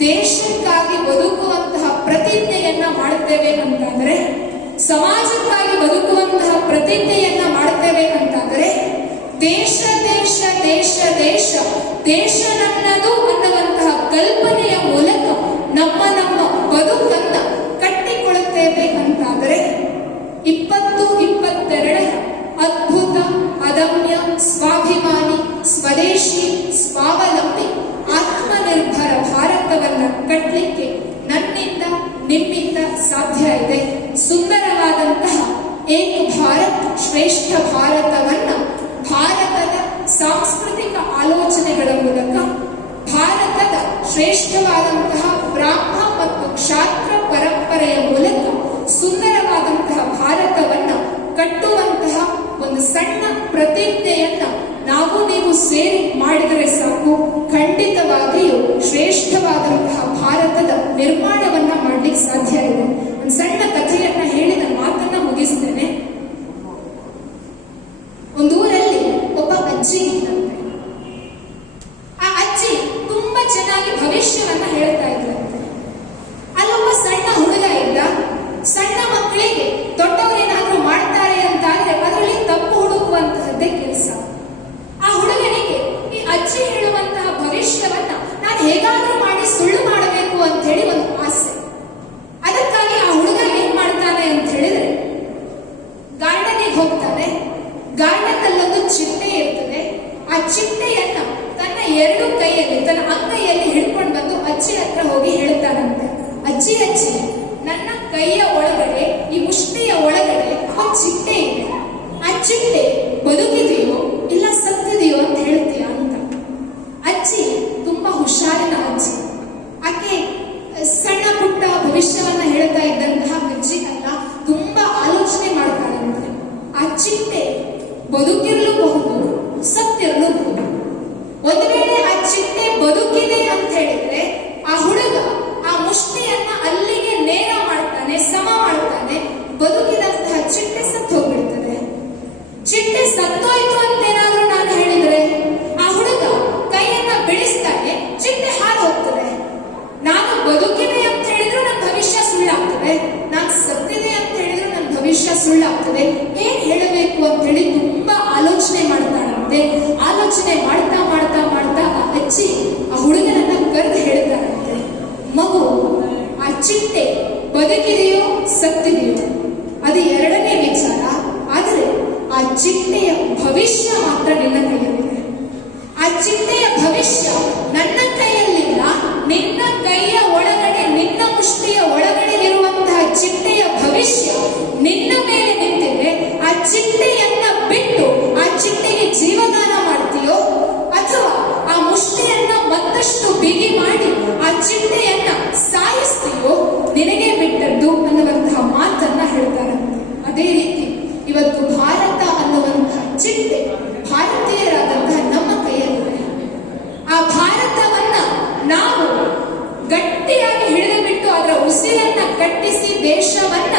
ದೇಶಕ್ಕಾಗಿ ಬದುಕುವಂತಹ ಪ್ರತಿಜ್ಞೆಯನ್ನ ಮಾಡುತ್ತೇವೆ ಅಂತಂದ್ರೆ, ಸಮಾಜಕ್ಕಾಗಿ ಬದುಕುವಂತಹ ಪ್ರತಿಜ್ಞೆಯನ್ನ ಮಾಡುತ್ತೇವೆ ಅಂತಂದ್ರೆ, ದೇಶ ದೇಶ ದೇಶ ದೇಶ ದೇಶ ನನ್ನದು ಅನ್ನುವಂತಹ ಕಲ್ಪನೆಯ ಮೂಲಕ ನಮ್ಮ ನಮ್ಮ ಬದುಕನ್ನ ಕಟ್ಟಿಕೊಳ್ಳುತ್ತೇವೆ ಅಂತಾದರೆ 2022 ಅದ್ಭುತ, ಅದಮ್ಯ, ಸ್ವಾಭಿಮಾನಿ, ಸ್ವದೇಶಿ, ಸ್ವಾವಲಂಬಿ, ಆತ್ಮನಿರ್ಭರ ಭಾರತವನ್ನ ಕಟ್ಟಲಿಕ್ಕೆ ನನ್ನಿಂದ ನಿಮ್ಮಿಂದ ಸಾಧ್ಯ ಇದೆ. ಸುಂದರವಾದಂತಹ ಏಕ ಭಾರತ್ ಶ್ರೇಷ್ಠ ಭಾರತವನ್ನ ಭಾರತದ ಸಾಂಸ್ಕೃತಿಕ ಆಲೋಚನೆಗಳ ಮೂಲಕ, ಭಾರತದ ಶ್ರೇಷ್ಠವಾದಂತಹ ಬ್ರಾಹ್ಮ ಮತ್ತು ಕ್ಷಾತ್ರ ಪರಂಪರೆಯ ಮೂಲಕ ಸುಂದರವಾದಂತಹ ಭಾರತವನ್ನ ಕಟ್ಟುವಂತಹ ಒಂದು ಸಣ್ಣ ಪ್ರತಿಜ್ಞೆಯನ್ನ ನಾವು ನೀವು ಸೇರಿ ಮಾಡಿದರೆ ಸಾಕು, ಖಂಡಿತವಾಗಿಯೂ ಶ್ರೇಷ್ಠವಾದಂತಹ ಭಾರತದ ನಿರ್ಮಾಣವನ್ನ ಮಾಡ್ಲಿಕ್ಕೆ ಸಾಧ್ಯ ಇದೆ. ಒಂದು ಸಣ್ಣ ಕಥೆಯನ್ನ ಹೇಳಿ ನನ್ನ ಮಾತನ್ನ ಮುಗಿಸ್ತೇನೆ. ಒಂದೂರಲ್ಲಿ ಒಬ್ಬ ಅಜ್ಜಿ ಇದ್ದಂತೆ. ಆ ಅಜ್ಜಿ ತುಂಬಾ ಚೆನ್ನಾಗಿ ಭವಿಷ್ಯವನ್ನ ಹೇಳ್ತಾ ಇದ್ರಂತೆ. ಅಲ್ಲೊಬ್ಬ ಸಣ್ಣ ಹುಡುಗ ಇದ್ದ. ಸಣ್ಣ ಮಕ್ಕಳಿಗೆ ದೊಡ್ಡವರೇನಾದ್ರೂ ಮಾಡ್ತಾರೆ ಅಂತಾದ್ರೆ ಅದರಲ್ಲಿ ತಪ್ಪು ಹುಡುಕುವಂತಹದ್ದೇ ಕೆಲಸ. ಆ ಹುಡುಗನಿಗೆ ಈ ಅಜ್ಜಿ ಹೇಳುವಂತಹ ಭವಿಷ್ಯವನ್ನ ನಾನು ಹೇಗಾದ್ರೂ ಮಾಡಿ ಸುಳ್ಳು ಮಾಡಬೇಕು ಅಂತ ಹೇಳಿ ಒಂದು ಆಸೆ. ಅದಕ್ಕಾಗಿ ಆ ಹುಡುಗ ಏನ್ ಮಾಡ್ತಾನೆ ಅಂತ ಹೇಳಿದ್ರೆ, ಗಾರ್ಡನಿಗೆ ಹೋಗ್ತಾನೆ. ಗಾರ್ಡನ್ ಅಲ್ಲೊಂದು ಚಿಟ್ಟೆ ಇರ್ತದೆ. ಆ ಚಿಟ್ಟೆಯನ್ನ ತನ್ನ ಎರಡು ಕೈಯಲ್ಲಿ, ತನ್ನ ಅಂಗೈಯಲ್ಲಿ ಹಿಡ್ಕೊಂಡು ಬಂದು ಅಜ್ಜಿ ಹತ್ರ ಹೋಗಿ ಹೇಳ್ತಾನಂತೆ, ಅಜ್ಜಿ ಅಜ್ಜಿ, ನನ್ನ ಕೈಯ ಒಳಗಡೆ, ಈ ಮುಷ್ಟಿಯ ಒಳಗಡೆ ಒಂದು ಚಿಟ್ಟೆ ಇದೆ. ಆ ಚಿಟ್ಟೆ ಬದುಕಿದೆಯೋ ಇಲ್ಲ ಸತ್ತಿದೆಯೋ ಅಂತ ಹೇಳ್ತೀಯ ಅಂತ. ಅಜ್ಜಿ ತುಂಬಾ ಹುಷಾರಿನ ಅಜ್ಜಿ. ಆಕೆ ಸಣ್ಣ ಪುಟ್ಟ ಭವಿಷ್ಯವನ್ನ ಹೇಳ್ತಾ ಇದ್ದಂತಹ ಅಜ್ಜಿ ಅಲ್ಲ, ತುಂಬಾ ಆಲೋಚನೆ ಮಾಡ್ತಾಳಂತೆ. ಆ ಚಿಟ್ಟೆ ಬದುಕಿರಲೂಬಹುದು, ಸತ್ತಿರಲೂಬಹುದು. ಒಂದು ವೇಳೆ ಆ ಚಿಟ್ಟೆ ಬದುಕಿದೆ ಅಂತ ಹೇಳಿದ್ರೆ ಆ ಹುಡುಗ ಆ ಮುಷ್ಟಿಯನ್ನ ಅಲ್ಲಿಗೆ ನೇರ ಮಾಡ್ತಾನೆ, ಸಮ ಮಾಡ್ತಾನೆ. ಬದುಕಿದಂತಹ ಚಿಟ್ಟೆ ಸತ್ತು ಹೋಗ್ಬಿಡ್ತದೆ. ಚಿಟ್ಟೆ ಸತ್ತೋಯ್ತು ಅಂತ ಏನಾದ್ರೂ ನಾನು ಹೇಳಿದ್ರೆ ಆ ಹುಡುಗ ಕೈಯನ್ನ ಬಿಡಿಸ್ತಾನೆ, ಚಿಟ್ಟೆ ಹಾರು ಹೋಗ್ತದೆ. ನಾನು ಬದುಕಿದೆ ಅಂತ ಹೇಳಿದ್ರು ನನ್ನ ಭವಿಷ್ಯ ಸುಳ್ಳಾಗ್ತದೆ, ನಾನು ಸತ್ತಿದೆ ಅಂತ ಹೇಳಿದ್ರು ನನ್ನ ಭವಿಷ್ಯ ಸುಳ್ಳಾಗ್ತದೆ. ಏನ್ ಹೇಳಬೇಕು ಅಂತ ಹೇಳಿ ತುಂಬಾ ಆಲೋಚನೆ ಮಾಡ್ತಾಳಂತೆ. ಆಲೋಚನೆ ಮಾಡ್ತಾ ಮಾಡ್ತಾ ಮಾಡ್ತಾ ಆ ಅಜ್ಜಿ ಆ ಹುಡುಗನನ್ನ ಕರೆದು ಹೇಳ್ತಾರಂತೆ, ಮಗು, ಆ ಚಿಟ್ಟೆ ಬದುಕಿದೆಯೋ ಸತ್ತಿದೆಯೋ ಅದು ಎರಡನೇ ವಿಚಾರ, ಆದರೆ ಆ ಚಿಟ್ಟೆಯ ಭವಿಷ್ಯ ಮಾತ್ರ ನಿನ್ನ ಕೈಯಲ್ಲಿದೆ. ಆ ಚಿಟ್ಟೆಯ ಭವಿಷ್ಯ ನನ್ನ ಕೈಯಲ್ಲಿಲ್ಲ, ನಿನ್ನ ಕೈಯ ಒಳಗಡೆ, ನಿನ್ನ ಮುಷ್ಟಿಯ ಒಳಗಡೆ ಇರುವಂತಹ ಚಿಟ್ಟೆಯ ಭವಿಷ್ಯ ನಿನ್ನ ಮೇಲೆ ನಿಂತಿದೆ. ಆ ಚಿಟ್ಟೆಯನ್ನ ಬಿಟ್ಟು ಆ ಚಿಟ್ಟೆಗೆ ಜೀವದಾನ ಮಾಡ್ತೀಯೋ ಅಥವಾ ಆ ಮುಷ್ಟಿಯನ್ನ ಮತ್ತಷ್ಟು ಬಿಗಿ ಮಾಡಿ ಆ ಚಿಟ್ಟೆಯನ್ನ ಸಾಯಿಸ್ತೀಯೋ ನಿನಗೆ ಬಿಟ್ಟದ್ದು ಅನ್ನುವಂತಹ ಮಾತನ್ನ ಹೇಳ್ತಾರಂತೆ. ಅದೇ ರೀತಿ ಇವತ್ತು ಭಾರತ ಅನ್ನುವಂತಹ ಚಿಟ್ಟೆ ಭಾರತೀಯರಾದಂತಹ ನಮ್ಮ ಕೈಯಲ್ಲಿದೆ. ಆ ಭಾರತವನ್ನ ನಾವು ಗಟ್ಟಿಯಾಗಿ ಹಿಡಿದು ಬಿಟ್ಟು ಅದರ ಉಸಿರನ್ನ ಕಟ್ಟಿಸಿ ದೇಶವನ್ನ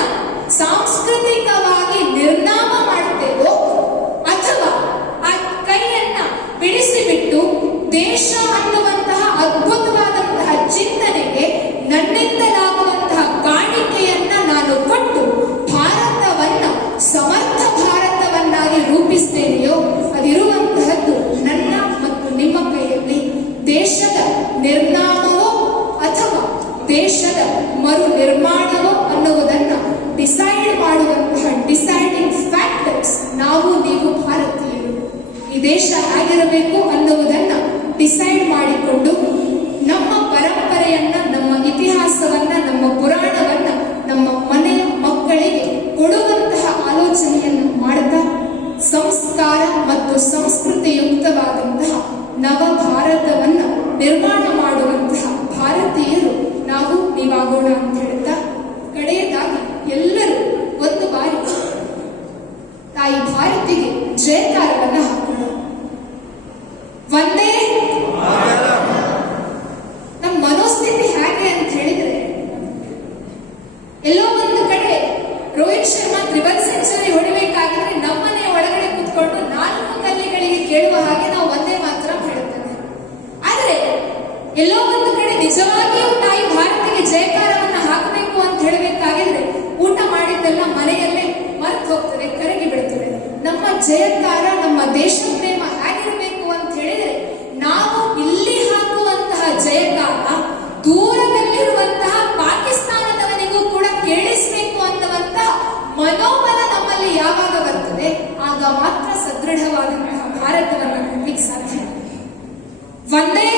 ಸಾಂಸ್ಕೃತಿಕವಾಗಿ ನಿರ್ನಾಮ ಮಾಡುತ್ತೇವೋ ಅಥವಾ ಆ ಕೈ ದೇಶ ಹೇಗಿರಬೇಕು ಅನ್ನುವುದನ್ನ ಡಿಸೈಡ್ ಮಾಡಿಕೊಂಡು ನಮ್ಮ ಪರಂಪರೆಯನ್ನ, ನಮ್ಮ ಇತಿಹಾಸವನ್ನ, ನಮ್ಮ ಪುರಾಣವನ್ನ ನಮ್ಮ ಮನೆಯ ಮಕ್ಕಳಿಗೆ ಕೊಡುವಂತಹ ಆಲೋಚನೆಯನ್ನು ಮಾಡ್ತಾ ಸಂಸ್ಕಾರ ಮತ್ತು ಸಂಸ್ಕೃತಿಯುಕ್ತವಾದಂತಹ ನವ ಭಾರತವನ್ನ ನಿರ್ಮಾಣ ಮಾಡುವಂತಹ ಭಾರತೀಯರು ನಾವು ನೀವಾಗೋಣ ಅಂತ ಹೇಳ್ತಾ, ಕಡೆಯದಾಗಿ ಎಲ್ಲರೂ ಒಂದು ಬಾರಿ ತಾಯಿ ಭಾರತಿಗೆ ಜಯಕಾರವನ್ನ ಹಾಕೋಣ. ಒಂದೇ ನಮ್ಮ ಮನೋಸ್ಥಿತಿ ಹೇಗೆ ಅಂತ ಹೇಳಿದ್ರೆ, ಎಲ್ಲೋ ಒಂದು ಕಡೆ ರೋಹಿತ್ ಶರ್ಮಾ ಟ್ರಿಬಲ್ ಸೆಂಚುರಿ ಹೊಡಿಬೇಕಾಗಿದ್ರೆ ನಮ್ಮನೆ ಒಳಗಡೆ ಕೂತ್ಕೊಂಡು 4 ಕಲ್ಲಿಗಳಿಗೆ ಕೇಳುವ ಹಾಗೆ ನಾವು ಒಂದೇ ಮಾತ್ರ ಹೇಳುತ್ತೇವೆ. ಆದ್ರೆ ಎಲ್ಲೋ ಒಂದು ಕಡೆ ನಿಜವಾಗಿಯೂ ತಾಯಿ ಭಾರತಿಗೆ ಜಯಕಾರವನ್ನ ಹಾಕಬೇಕು ಅಂತ ಹೇಳಬೇಕಾಗಿದ್ರೆ ಊಟ ಮಾಡಿದ್ದೆಲ್ಲ ಮನೆಯಲ್ಲೇ ಮರೆತು ಹೋಗ್ತದೆ, ಕರಗಿ ಬಿಡುತ್ತದೆ. ನಮ್ಮ ಜಯಕಾರ, ನಮ್ಮ ದೇಶ ಪ್ರೇಮ ಹೇಗಿರಬೇಕು ಅಂತ ಹೇಳಿದ್ರೆ, ನಾವು ಇಲ್ಲಿ ಹಾಕುವಂತಹ ಜಯಕಾರ ದೂರದಲ್ಲಿರುವಂತಹ ಪಾಕಿಸ್ತಾನದವನಿಗೂ ಕೂಡ ಕೇಳಿಸಬೇಕು ಅನ್ನುವಂತಹ ಮನೋಬಲ ನಮ್ಮಲ್ಲಿ ಯಾವಾಗ ಬರ್ತದೆ, ಆಗ ಮಾತ್ರ ಸದೃಢವಾದಂತಹ ಭಾರತವನ್ನು ಕಟ್ಟಲಿಕ್ಕೆ ಸಾಧ್ಯ. ಒಂದೇ